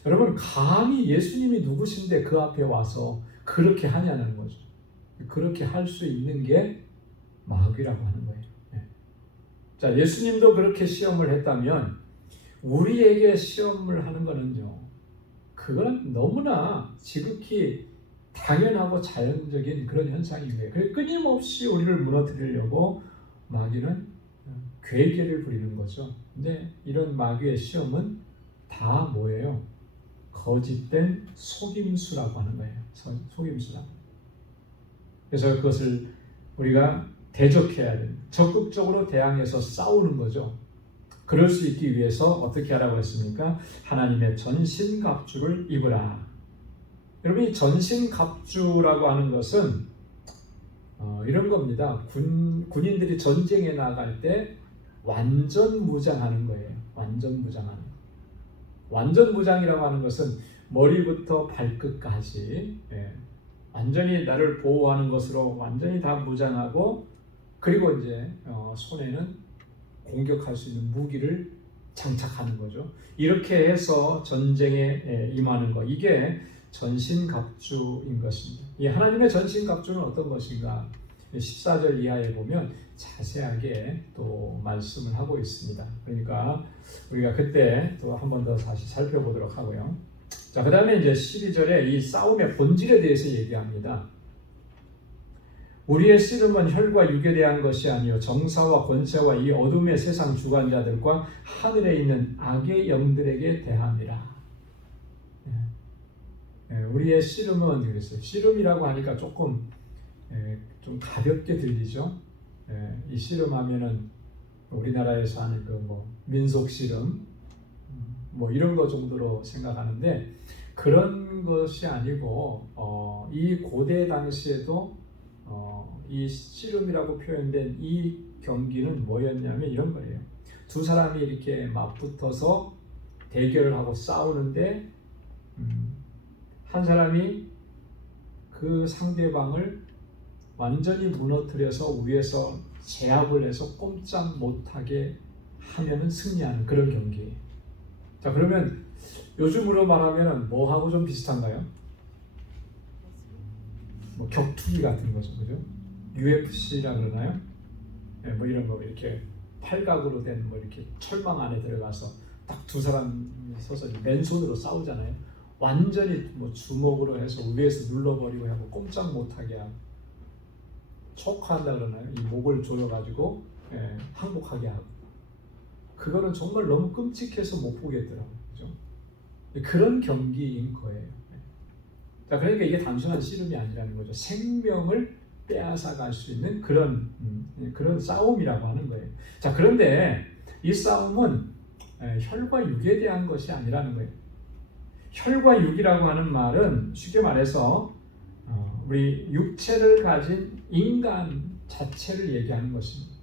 여러분 감히 예수님이 누구신데 그 앞에 와서 그렇게 하냐는 거죠. 그렇게 할 수 있는 게 마귀라고 하는 거예요. 자, 예수님도 그렇게 시험을 했다면 우리에게 시험을 하는 거는요. 그건 너무나 지극히 당연하고 자연적인 그런 현상인 거예요. 그래서 끊임없이 우리를 무너뜨리려고 마귀는 괴계를 부리는 거죠. 근데 이런 마귀의 시험은 다 뭐예요? 거짓된 속임수라고 하는 거예요. 속임수라고. 그래서 그것을 우리가 대적해야 돼요. 적극적으로 대항해서 싸우는 거죠. 그럴 수 있기 위해서 어떻게 하라고 했습니까? 하나님의 전신갑주를 입으라. 여러분 이 전신갑주라고 하는 것은 이런 겁니다. 군인들이 전쟁에 나갈 때 완전 무장하는 거예요. 완전 무장하는 거. 완전 무장이라고 하는 것은 머리부터 발끝까지 완전히 나를 보호하는 것으로 완전히 다 무장하고 그리고 이제 손에는 공격할 수 있는 무기를 장착하는 거죠. 이렇게 해서 전쟁에 임하는 거. 이게 전신갑주인 것입니다. 이 하나님의 전신갑주는 어떤 것인가? 14절 이하에 보면 자세하게 또 말씀을 하고 있습니다. 그러니까 우리가 그때 또 한 번 더 다시 살펴보도록 하고요. 자, 그 다음에 이제 12절에 이 싸움의 본질에 대해서 얘기합니다. 우리의 씨름은 혈과 육에 대한 것이 아니요 정사와 권세와 이 어둠의 세상 주관자들과 하늘에 있는 악의 영들에게 대함이라. 우리의 씨름은 그랬어요. 씨름이라고 하니까 조금 좀 가볍게 들리죠. 이 씨름하면은 우리나라에서 하는 그 뭐 민속 씨름 뭐 이런 거 정도로 생각하는데 그런 것이 아니고 이 고대 당시에도 이 씨름이라고 표현된 이 경기는 뭐였냐면 이런 거예요. 두 사람이 이렇게 맞붙어서 대결을 하고 싸우는데 한 사람이 그 상대방을 완전히 무너뜨려서 위에서 제압을 해서 꼼짝 못하게 하면은 승리하는 그런 경기예요. 자, 그러면 요즘으로 말하면 뭐하고 좀 비슷한가요? 뭐 격투기 같은 거죠, 그죠? UFC라 그러나요? 네, 뭐 이런 거 이렇게 팔각으로 된 뭐 이렇게 철망 안에 들어가서 딱 두 사람 서서 맨손으로 싸우잖아요. 완전히 뭐 주먹으로 해서 위에서 눌러버리고 하고 꼼짝 못하게 하고 초크한다 그러나요? 이 목을 조여가지고 항복하게 하고 그거는 정말 너무 끔찍해서 못 보겠더라고요. 그죠? 그런 경기인 거예요. 자, 그러니까 이게 단순한 씨름이 아니라는 거죠. 생명을 빼앗아 갈 수 있는 그런 싸움이라고 하는 거예요. 자, 그런데 이 싸움은 혈과 육에 대한 것이 아니라는 거예요. 혈과 육이라고 하는 말은 쉽게 말해서 우리 육체를 가진 인간 자체를 얘기하는 것입니다.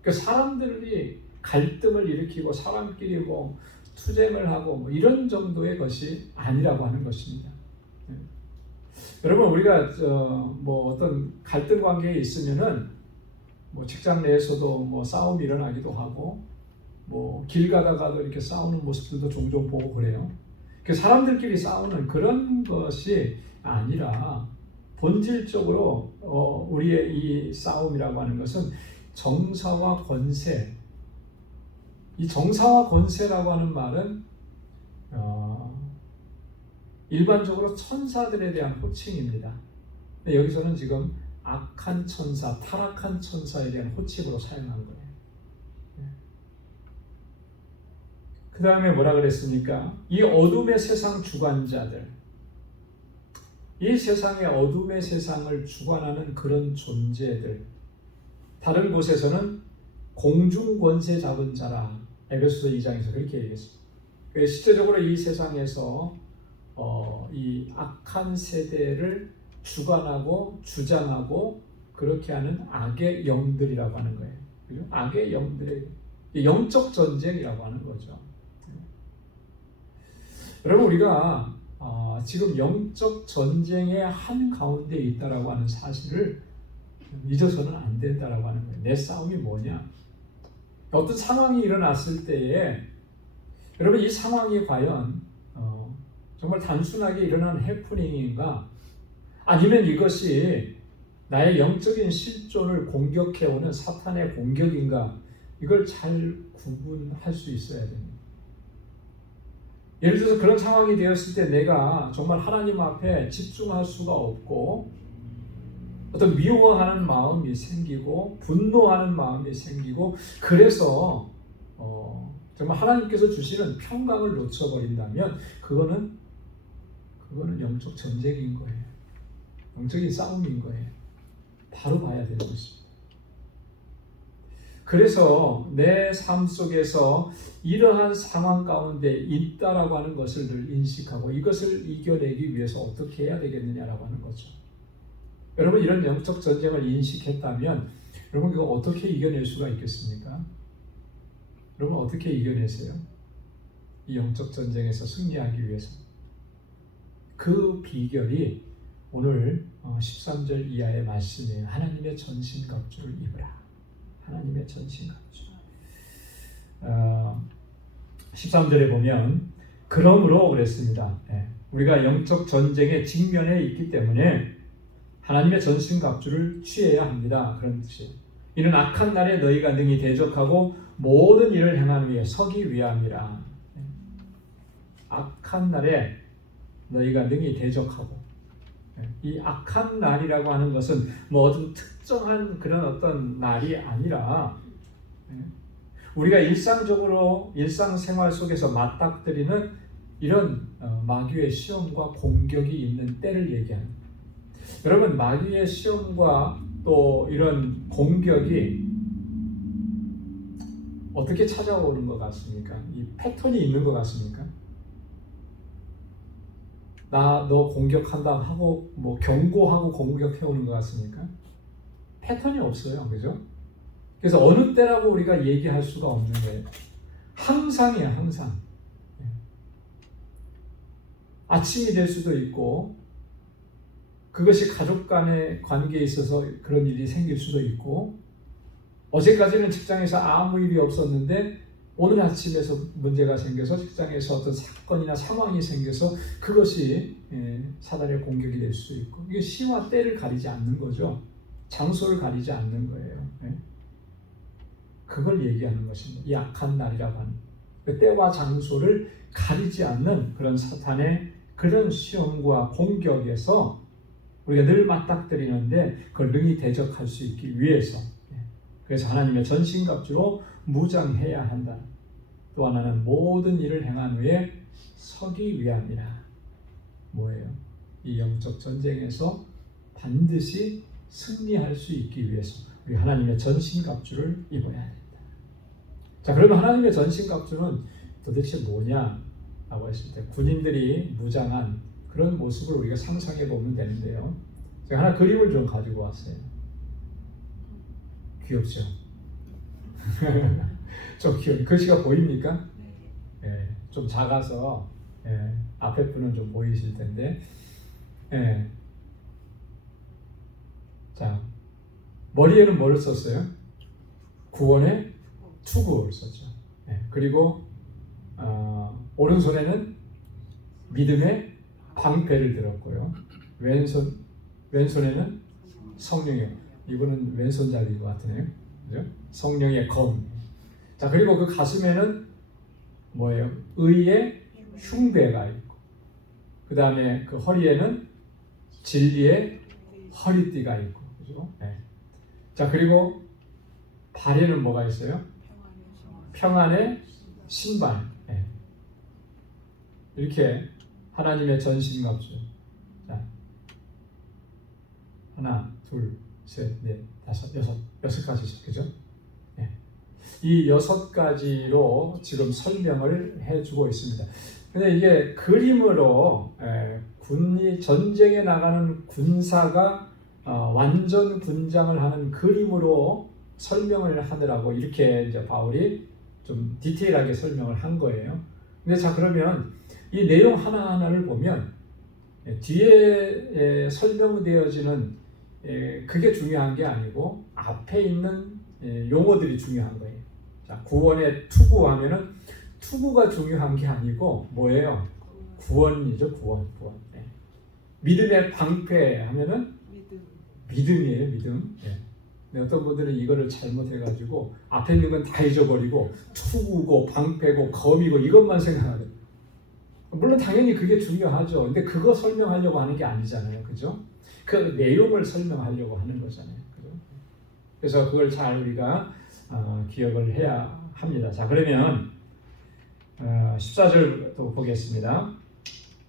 그러니까 사람들이 갈등을 일으키고 사람끼리 뭐 투쟁을 하고 뭐 이런 정도의 것이 아니라고 하는 것입니다. 여러분 우리가 뭐 어떤 갈등 관계에 있으면은 뭐 직장 내에서도 뭐 싸움이 일어나기도 하고 뭐 길 가다가도 이렇게 싸우는 모습들도 종종 보고 그래요. 그 사람들끼리 싸우는 그런 것이 아니라 본질적으로 우리의 이 싸움이라고 하는 것은 정사와 권세. 이 정사와 권세라고 하는 말은 일반적으로 천사들에 대한 호칭입니다. 근데 여기서는 지금 악한 천사, 타락한 천사에 대한 호칭으로 사용한 거예요. 그 다음에 뭐라 그랬습니까? 이 어둠의 세상 주관자들, 이 세상의 어둠의 세상을 주관하는 그런 존재들, 다른 곳에서는 공중 권세 잡은 자라 에베소서 2장에서 그렇게 얘기했습니다. 실제적으로 이 세상에서 이 악한 세대를 주관하고 주장하고 그렇게 하는 악의 영들이라고 하는 거예요. 그죠? 악의 영들의 영적 전쟁이라고 하는 거죠. 여러분 우리가 지금 영적 전쟁의 한 가운데 있다라고 하는 사실을 잊어서는 안 된다라고 하는 거예요. 내 싸움이 뭐냐? 어떤 상황이 일어났을 때에 여러분 이 상황이 과연 정말 단순하게 일어난 해프닝인가? 아니면 이것이 나의 영적인 실존을 공격해오는 사탄의 공격인가? 이걸 잘 구분할 수 있어야 됩니다. 예를 들어서 그런 상황이 되었을 때 내가 정말 하나님 앞에 집중할 수가 없고 어떤 미워하는 마음이 생기고 분노하는 마음이 생기고 그래서 정말 하나님께서 주시는 평강을 놓쳐버린다면 그거는 영적 전쟁인 거예요. 영적인 싸움인 거예요. 바로 봐야 되는 것입니다. 그래서 내 삶 속에서 이러한 상황 가운데 있다라고 하는 것을 늘 인식하고 이것을 이겨내기 위해서 어떻게 해야 되겠느냐라고 하는 거죠. 여러분 이런 영적 전쟁을 인식했다면 여러분 이거 어떻게 이겨낼 수가 있겠습니까? 여러분 어떻게 이겨내세요? 이 영적 전쟁에서 승리하기 위해서 그 비결이 오늘 13절 이하의 말씀이에요. 하나님의 전신갑주를 입으라. 하나님의 전신갑주. 13절에 보면 그러므로 그랬습니다. 우리가 영적 전쟁에 직면해 있기 때문에 하나님의 전신갑주를 취해야 합니다. 그런 뜻이에요. 이는 악한 날에 너희가 능히 대적하고 모든 일을 행한 후에 서기 위함이라. 악한 날에 너희가 능히 대적하고 이 악한 날이라고 하는 것은 뭐 어떤 특정한 그런 어떤 날이 아니라 우리가 일상적으로 일상생활 속에서 맞닥뜨리는 이런 마귀의 시험과 공격이 있는 때를 얘기합니다. 여러분 마귀의 시험과 또 이런 공격이 어떻게 찾아오는 것 같습니까? 이 패턴이 있는 것 같습니까? 나 너 공격한다 하고 뭐 경고하고 공격해 오는 것 같습니까? 패턴이 없어요, 그죠? 그래서 어느 때라고 우리가 얘기할 수가 없는 거예요. 항상이에요, 항상. 아침이 될 수도 있고, 그것이 가족 간의 관계에 있어서 그런 일이 생길 수도 있고, 어제까지는 직장에서 아무 일이 없었는데 오늘 아침에서 문제가 생겨서 직장에서 어떤 사건이나 상황이 생겨서 그것이 사단의 공격이 될 수 있고, 이게 시와 때를 가리지 않는 거죠. 장소를 가리지 않는 거예요. 그걸 얘기하는 것입니다. 이 악한 날이라고 하는 그 때와 장소를 가리지 않는 그런 사탄의 그런 시험과 공격에서 우리가 늘 맞닥뜨리는데 그걸 능히 대적할 수 있기 위해서, 그래서 하나님의 전신갑주로 무장해야 한다. 또 하나는 모든 일을 행한 후에 서기 위함이라. 뭐예요? 이 영적 전쟁에서 반드시 승리할 수 있기 위해서 우리 하나님의 전신갑주를 입어야 된다. 자, 그러면 하나님의 전신갑주는 도대체 뭐냐라고 했을 때 군인들이 무장한 그런 모습을 우리가 상상해 보면 되는데요. 제가 하나 그림을 좀 가지고 왔어요. 귀엽죠? 좀 귀여워요. 글씨가 보입니까? 좀 작아서 앞에 분은 좀 보이실 텐데, 자, 머리에는 뭐를 썼어요? 구원의 투구를 썼죠. 그리고 오른손에는 믿음의 방패를 들었고요. 왼손에는 성령의, 이거는 왼손잡이인 것 같으네요. 그죠? 성령의 검. 자, 그리고 그 가슴에는 뭐예요? 의의 흉배가 있고, 그 다음에 그 허리에는 진리의 허리띠가 있고, 그죠? 자, 그리고 발에는 뭐가 있어요? 평안의 신발. 이렇게 하나님의 전신갑주. 자, 하나, 둘, 셋, 넷, 다섯, 여섯 가지죠, 그죠? 이 6가지로 지금 설명을 해주고 있습니다. 근데 이게 그림으로 군이 전쟁에 나가는 군사가 완전 군장을 하는 그림으로 설명을 하느라고 이렇게 이제 바울이 좀 디테일하게 설명을 한 거예요. 근데 자, 그러면 이 내용 하나하나를 보면 뒤에 설명되어지는 그게 중요한 게 아니고 앞에 있는 용어들이 중요한 거예요. 자, 구원의 투구하면은 투구가 중요한 게 아니고 뭐예요? 구원이죠, 구원. 믿음의 방패 하면은 믿음이에요, 믿음. 근데 어떤 분들은 이거를 잘못해가지고 앞에 있는 건 다 잊어버리고 투구고 방패고 검이고 이것만 생각하죠. 물론 당연히 그게 중요하죠. 근데 그거 설명하려고 하는 게 아니잖아요, 그죠? 그 내용을 설명하려고 하는 거잖아요, 그죠? 그래서 그걸 잘 우리가 기억을 해야 합니다. 자, 그러면 14절 또 보겠습니다.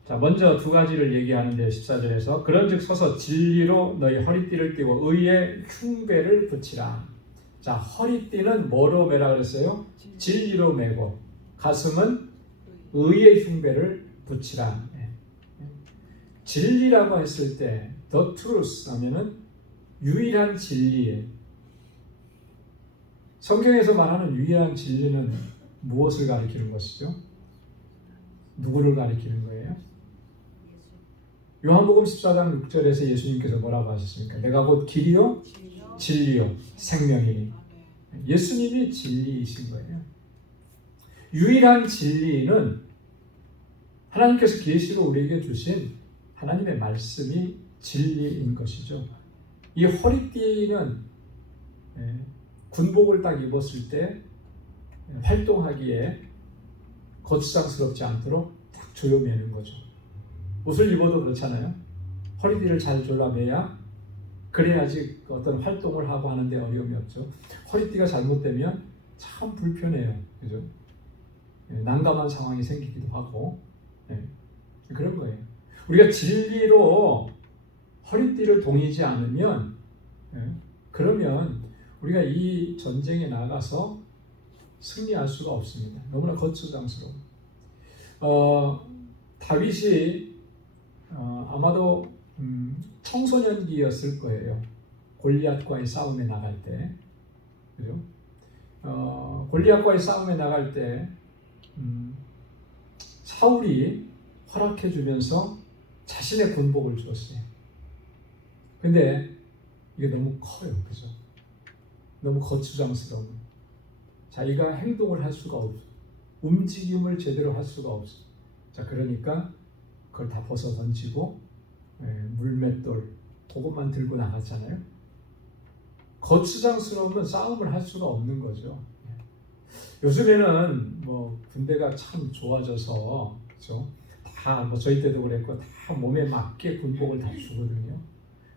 자, 먼저 두 가지를 얘기하는데 14절에서 그런즉 서서 진리로 너희 허리띠를 띠고 의의 흉배를 붙이라. 자, 허리띠는 뭐로 매라 그랬어요? 진리로 매고, 가슴은 의의 흉배를 붙이라. 진리라고 했을 때 the truth 하면은 유일한 진리예요. 성경에서 말하는 유일한 진리는 무엇을 가리키는 것이죠? 누구를 가리키는 거예요? 요한복음 14장 6절에서 예수님께서 뭐라고 하셨습니까? 내가 곧 길이요 진리요 생명이니. 예수님이 진리이신 거예요. 유일한 진리는 하나님께서 계시로 우리에게 주신 하나님의 말씀이 진리인 것이죠. 이 허리띠는 군복을 딱 입었을 때 활동하기에 거추장스럽지 않도록 딱 조여매는 거죠. 옷을 입어도 그렇잖아요. 허리띠를 잘 졸라매야 그래야지 어떤 활동을 하고 하는데 어려움이 없죠. 허리띠가 잘못되면 참 불편해요, 그죠? 난감한 상황이 생기기도 하고, 그런 거예요. 우리가 진리로 허리띠를 동이지 않으면, 그러면 우리가 이 전쟁에 나가서 승리할 수가 없습니다. 너무나 거추장스러워. 다윗이 아마도 청소년기였을 거예요. 골리앗과의 싸움에 나갈 때, 그죠? 골리앗과의 싸움에 나갈 때 사울이 허락해주면서 자신의 군복을 줬어요. 근데 이게 너무 커요, 그죠? 너무 거추장스러워. 자기가 행동을 할 수가 없어. 움직임을 제대로 할 수가 없어. 자, 그러니까 그걸 다 벗어 던지고 물맷돌 그것만 들고 나갔잖아요. 거추장스러우면 싸움을 할 수가 없는 거죠. 요즘에는 뭐 군대가 참 좋아져서 그렇죠? 다 뭐 저희 때도 그랬고 다 몸에 맞게 군복을 다 주거든요.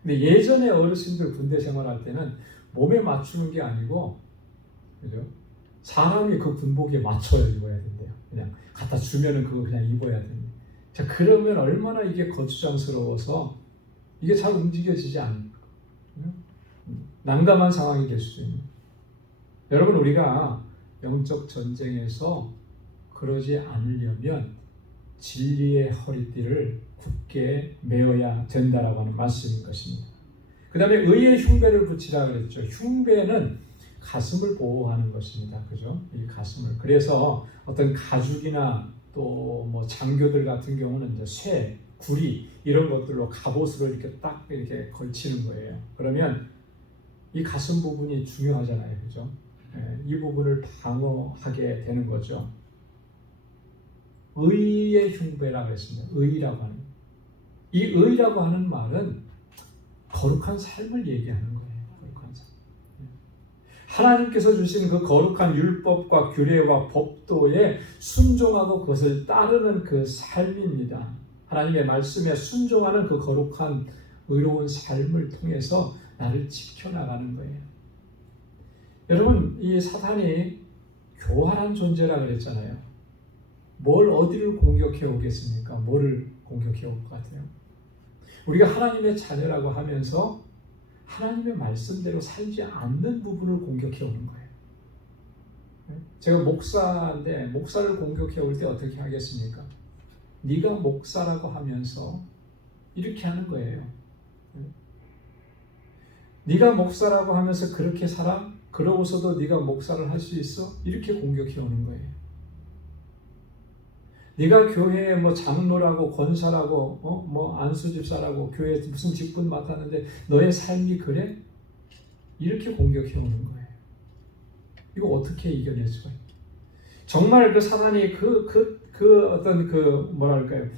근데 예전에 어르신들 군대 생활할 때는 몸에 맞추는 게 아니고 그죠? 사람이 그 군복에 맞춰야 입어야 된대요. 그냥 갖다 주면은 그거 그냥 입어야 됩니다. 자, 그러면 얼마나 이게 거추장스러워서 이게 잘 움직여지지 않는 난감한 상황이 될 수 있는. 여러분, 우리가 영적 전쟁에서 그러지 않으려면 진리의 허리띠를 굳게 메어야 된다라고 하는 말씀인 것입니다. 그 다음에 의의 흉배를 붙이라 그랬죠. 흉배는 가슴을 보호하는 것입니다. 그죠? 이 가슴을. 그래서 어떤 가죽이나 또 뭐 장교들 같은 경우는 이제 쇠, 구리 이런 것들로 갑옷으로 이렇게 딱 이렇게 걸치는 거예요. 그러면 이 가슴 부분이 중요하잖아요. 그죠? 이 부분을 방어하게 되는 거죠. 의의 흉배라고 했습니다. 의라고 하는. 이 의라고 하는 말은 거룩한 삶을 얘기하는 거예요. 거룩한 삶. 하나님께서 주신 그 거룩한 율법과 규례와 법도에 순종하고 그것을 따르는 그 삶입니다. 하나님의 말씀에 순종하는 그 거룩한 의로운 삶을 통해서 나를 지켜나가는 거예요. 여러분, 이 사탄이 교활한 존재라 그랬잖아요. 뭘 어디를 공격해 오겠습니까? 뭐를 공격해 올 것 같아요? 우리가 하나님의 자녀라고 하면서 하나님의 말씀대로 살지 않는 부분을 공격해 오는 거예요. 제가 목사인데 목사를 공격해 올 때 어떻게 하겠습니까? 네가 목사라고 하면서 이렇게 하는 거예요. 네가 목사라고 하면서 그렇게 살아? 그러고서도 네가 목사를 할 수 있어? 이렇게 공격해 오는 거예요. 네가 교회에 뭐 장로라고 권사라고 뭐 안수집사라고 교회에 무슨 직분 맡았는데 너의 삶이 그래? 이렇게 공격해 오는 거예요. 이거 어떻게 이겨낼 수가 있어요? 정말 그 사단이 그 어떤 그 뭐랄까요?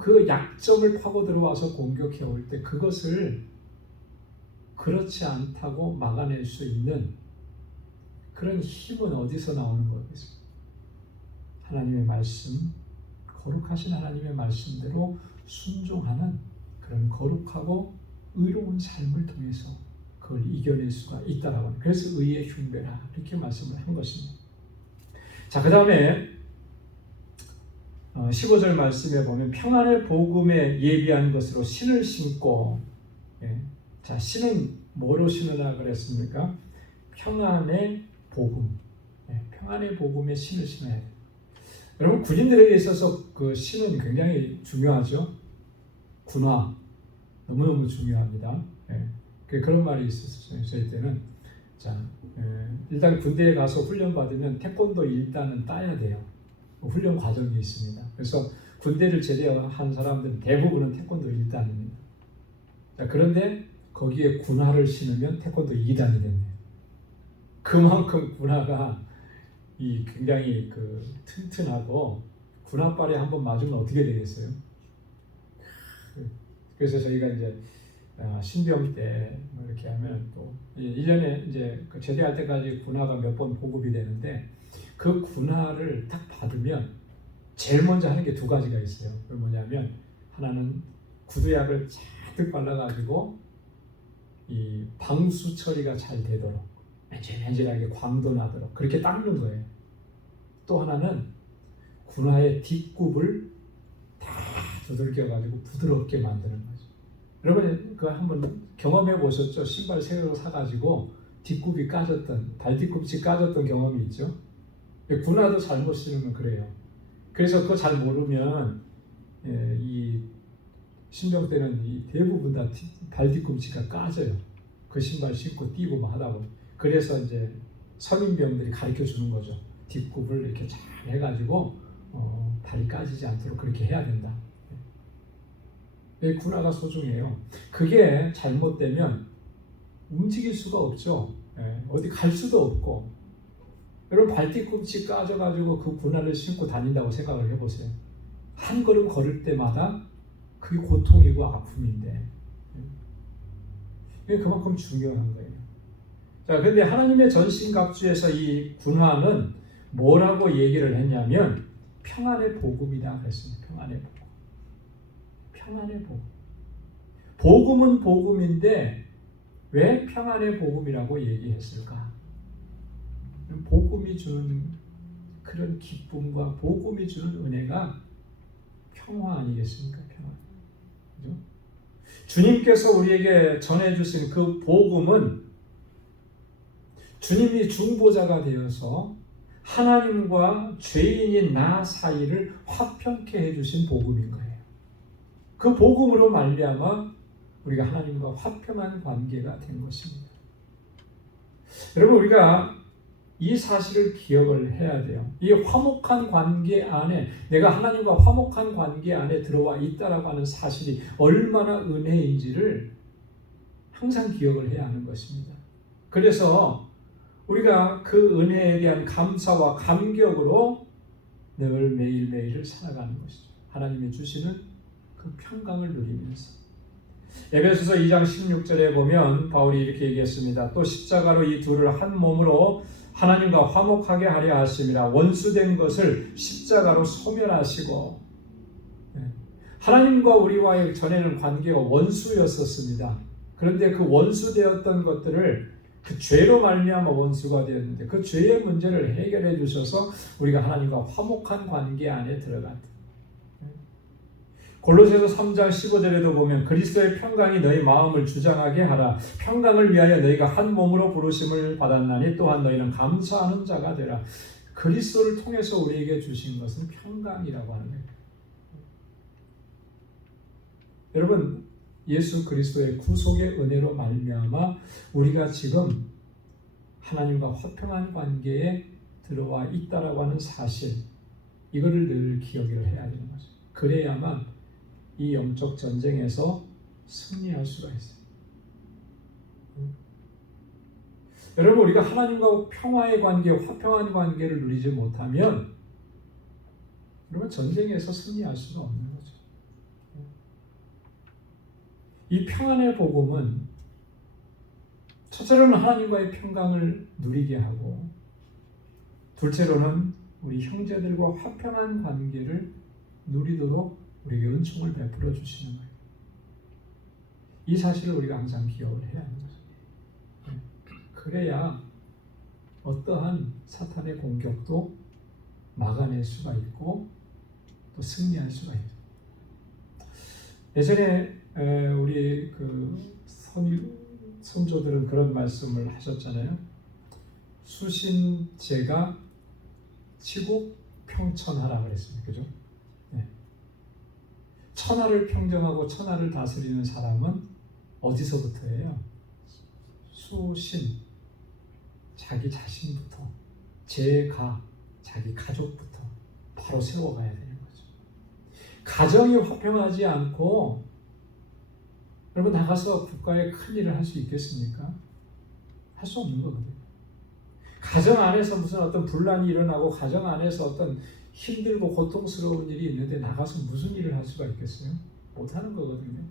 그 약점을 파고 들어와서 공격해 올 때 그것을 그렇지 않다고 막아낼 수 있는 그런 힘은 어디서 나오는 거겠어요? 하나님의 말씀, 거룩하신 하나님의 말씀대로 순종하는 그런 거룩하고 의로운 삶을 통해서 그걸 이겨낼 수가 있다라고 하는, 그래서 의의 흉배라 이렇게 말씀을 한 것입니다. 자, 그 다음에 15절 말씀에 보면 평안의 복음에 예비한 것으로 신을 신고, 자, 신은 뭐로 신으라 그랬습니까? 평안의 복음, 평안의 복음에 신을 신어야 돼요. 여러분, 군인들에게 있어서 그 신은 굉장히 중요하죠. 군화 너무너무 중요합니다. 그런 말이 있었어요. 저희 때는 자, 일단 군대에 가서 훈련 받으면 태권도 1단은 따야 돼요. 훈련 과정이 있습니다. 그래서 군대를 제대한 사람들은 대부분은 태권도 1단입니다. 자, 그런데 거기에 군화를 신으면 태권도 2단이 됩니다. 그만큼 군화가 굉장히 그 튼튼하고 군화발에 한번 맞으면 어떻게 되겠어요? 그래서 저희가 이제 신병 때 이렇게 하면 또 1년에 이제 제대할 때까지 군화가 몇 번 보급이 되는데 그 군화를 딱 받으면 제일 먼저 하는 게 두 가지가 있어요. 그게 뭐냐면 하나는 구두약을 잔뜩 발라가지고 이 방수 처리가 잘 되도록 맨질맨질하게 광도 나도록 그렇게 닦는 거예요. 또 하나는 군화의 뒷굽을 다 두들겨가지고 부드럽게 만드는 거죠. 여러분 그거 한번 경험해 보셨죠? 신발 새로 사가지고 뒷굽이 까졌던, 발 뒤꿈치 까졌던 경험이 있죠? 군화도 잘못 신으면 그래요. 그래서 그거 잘 모르면 이 신병 때는 대부분 다 발 뒤꿈치가 까져요. 그 신발 신고 뛰고 막 하다 보면. 그래서 이제 서민병들이 가르쳐 주는 거죠. 뒷굽을 이렇게 잘 해가지고 발이 까지지 않도록 그렇게 해야 된다. 군화가 소중해요. 그게 잘못되면 움직일 수가 없죠. 어디 갈 수도 없고. 여러분 발뒤꿈치 까져가지고 그 군화를 신고 다닌다고 생각을 해보세요. 한 걸음 걸을 때마다 그게 고통이고 아픔인데 이게 그만큼 중요한 거예요. 자, 근데 하나님의 전신갑주에서 이 군화는 뭐라고 얘기를 했냐면 평안의 복음이다 그랬습니다. 평안의 복음. 평안의 복음. 복음은 복음인데 왜 평안의 복음이라고 얘기했을까? 복음이 주는 그런 기쁨과 복음이 주는 은혜가 평화 아니겠습니까? 평화. 그죠? 주님께서 우리에게 전해주신 그 복음은 주님이 중보자가 되어서 하나님과 죄인인 나 사이를 화평케 해주신 복음인 거예요. 그 복음으로 말미암아 우리가 하나님과 화평한 관계가 된 것입니다. 여러분 우리가 이 사실을 기억을 해야 돼요. 이 화목한 관계 안에 내가 하나님과 화목한 관계 안에 들어와 있다라고 하는 사실이 얼마나 은혜인지를 항상 기억을 해야 하는 것입니다. 그래서 우리가 그 은혜에 대한 감사와 감격으로 늘 매일매일을 살아가는 것이죠. 하나님이 주시는 그 평강을 누리면서. 에베소서 2장 16절에 보면 바울이 이렇게 얘기했습니다. 또 십자가로 이 둘을 한 몸으로 하나님과 화목하게 하려 하심이라. 원수된 것을 십자가로 소멸하시고. 하나님과 우리와의 전에는 관계가 원수였었습니다. 그런데 그 원수되었던 것들을 그 죄로 말미암아 원수가 되었는데 그 죄의 문제를 해결해 주셔서 우리가 하나님과 화목한 관계 안에 들어갔다. 골로새서 3장 15절에도 보면 그리스도의 평강이 너희 마음을 주장하게 하라. 평강을 위하여 너희가 한 몸으로 부르심을 받았나니 또한 너희는 감사하는 자가 되라. 그리스도를 통해서 우리에게 주신 것은 평강이라고 하는 거예요. 여러분 예수 그리스도의 구속의 은혜로 말미암아 우리가 지금 하나님과 화평한 관계에 들어와 있다라고 하는 사실 이거를 늘 기억을 해야 되는 거죠. 그래야만 이 영적 전쟁에서 승리할 수가 있어요. 여러분 우리가 하나님과 평화의 관계, 화평한 관계를 누리지 못하면 여러분 전쟁에서 승리할 수가 없는 거죠. 이 평안의 복음은 첫째로는 하나님과의 평강을 누리게 하고 둘째로는 우리 형제들과 화평한 관계를 누리도록 우리에게 은총을 베풀어 주시는 거예요. 이 사실을 우리가 항상 기억을 해야 하는 거죠. 그래야 어떠한 사탄의 공격도 막아낼 수가 있고 또 승리할 수가 있죠. 예전에 우리 그 선조들은 그런 말씀을 하셨잖아요. 수신제가 치국 평천하라 그랬습니다. 그죠? 네. 천하를 평정하고 천하를 다스리는 사람은 어디서부터예요? 수신, 자기 자신부터, 제가, 자기 가족부터 바로 세워가야 되는 거죠. 가정이 화평하지 않고 여러분 나가서 국가에 큰 일을 할 수 있겠습니까? 할 수 없는 거거든요. 가정 안에서 무슨 어떤 분란이 일어나고 가정 안에서 어떤 힘들고 고통스러운 일이 있는데 나가서 무슨 일을 할 수가 있겠어요? 못하는 거거든요.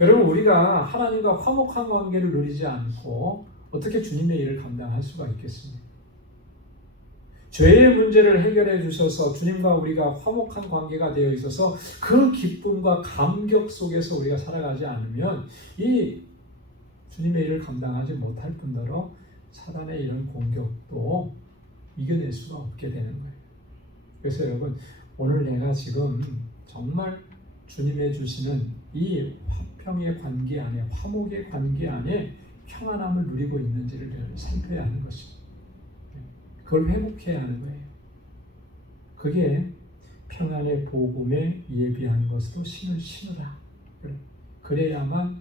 여러분 우리가 하나님과 화목한 관계를 누리지 않고 어떻게 주님의 일을 감당할 수가 있겠습니까? 죄의 문제를 해결해 주셔서 주님과 우리가 화목한 관계가 되어 있어서 그 기쁨과 감격 속에서 우리가 살아가지 않으면 이 주님의 일을 감당하지 못할 뿐더러 사단의 이런 공격도 이겨낼 수가 없게 되는 거예요. 그래서 여러분 오늘 내가 지금 정말 주님의 주시는 이 화평의 관계 안에 화목의 관계 안에 평안함을 누리고 있는지를 살펴야 하는 것입니다. 그걸 회복해야 하는 거예요. 그게 평안의 복음에 예비한 것으로 신을 신으라. 그래야만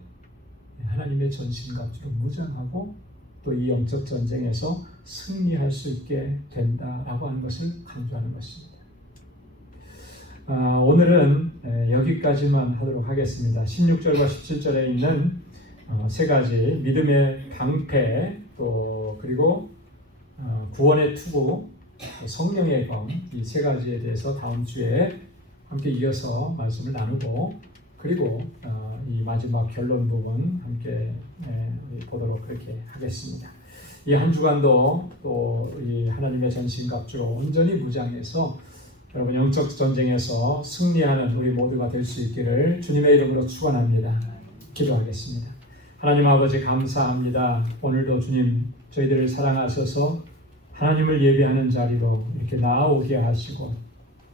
하나님의 전신갑주로 무장하고 또 이 영적 전쟁에서 승리할 수 있게 된다라고 하는 것을 강조하는 것입니다. 오늘은 여기까지만 하도록 하겠습니다. 16절과 17절에 있는 세 가지 믿음의 방패 또 그리고 구원의 투구, 성령의 검, 이 세 가지에 대해서 다음 주에 함께 이어서 말씀을 나누고, 그리고 이 마지막 결론 부분 함께 보도록 그렇게 하겠습니다. 이 한 주간도 또 이 하나님의 전신갑주로 온전히 무장해서 여러분 영적 전쟁에서 승리하는 우리 모두가 될 수 있기를 주님의 이름으로 축원합니다. 기도하겠습니다. 하나님 아버지 감사합니다. 오늘도 주님 저희들을 사랑하셔서 하나님을 예배하는 자리로 이렇게 나아오게 하시고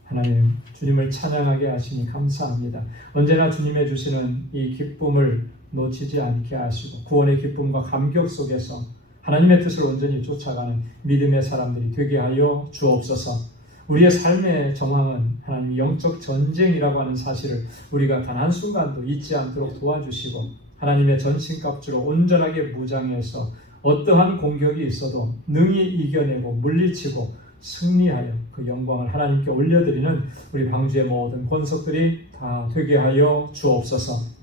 하나님 주님을 찬양하게 하시니 감사합니다. 언제나 주님의 주시는 이 기쁨을 놓치지 않게 하시고 구원의 기쁨과 감격 속에서 하나님의 뜻을 온전히 쫓아가는 믿음의 사람들이 되게 하여 주옵소서. 우리의 삶의 정황은 하나님 영적 전쟁이라고 하는 사실을 우리가 단 한순간도 잊지 않도록 도와주시고 하나님의 전신갑주로 온전하게 무장해서 어떠한 공격이 있어도 능히 이겨내고 물리치고 승리하여 그 영광을 하나님께 올려드리는 우리 방주의 모든 권속들이 다 되게 하여 주옵소서.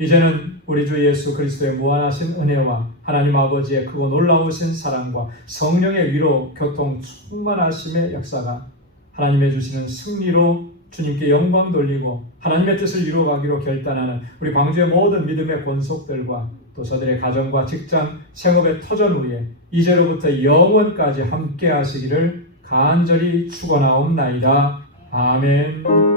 이제는 우리 주 예수 그리스도의 무한하신 은혜와 하나님 아버지의 크고 놀라우신 사랑과 성령의 위로 교통 충만하심의 역사가 하나님의 주시는 승리로 주님께 영광 돌리고 하나님의 뜻을 이루어가기로 결단하는 우리 광주의 모든 믿음의 권속들과 또 저들의 가정과 직장, 생업의 터전 위에 이제로부터 영원까지 함께 하시기를 간절히 축원하옵나이다. 아멘.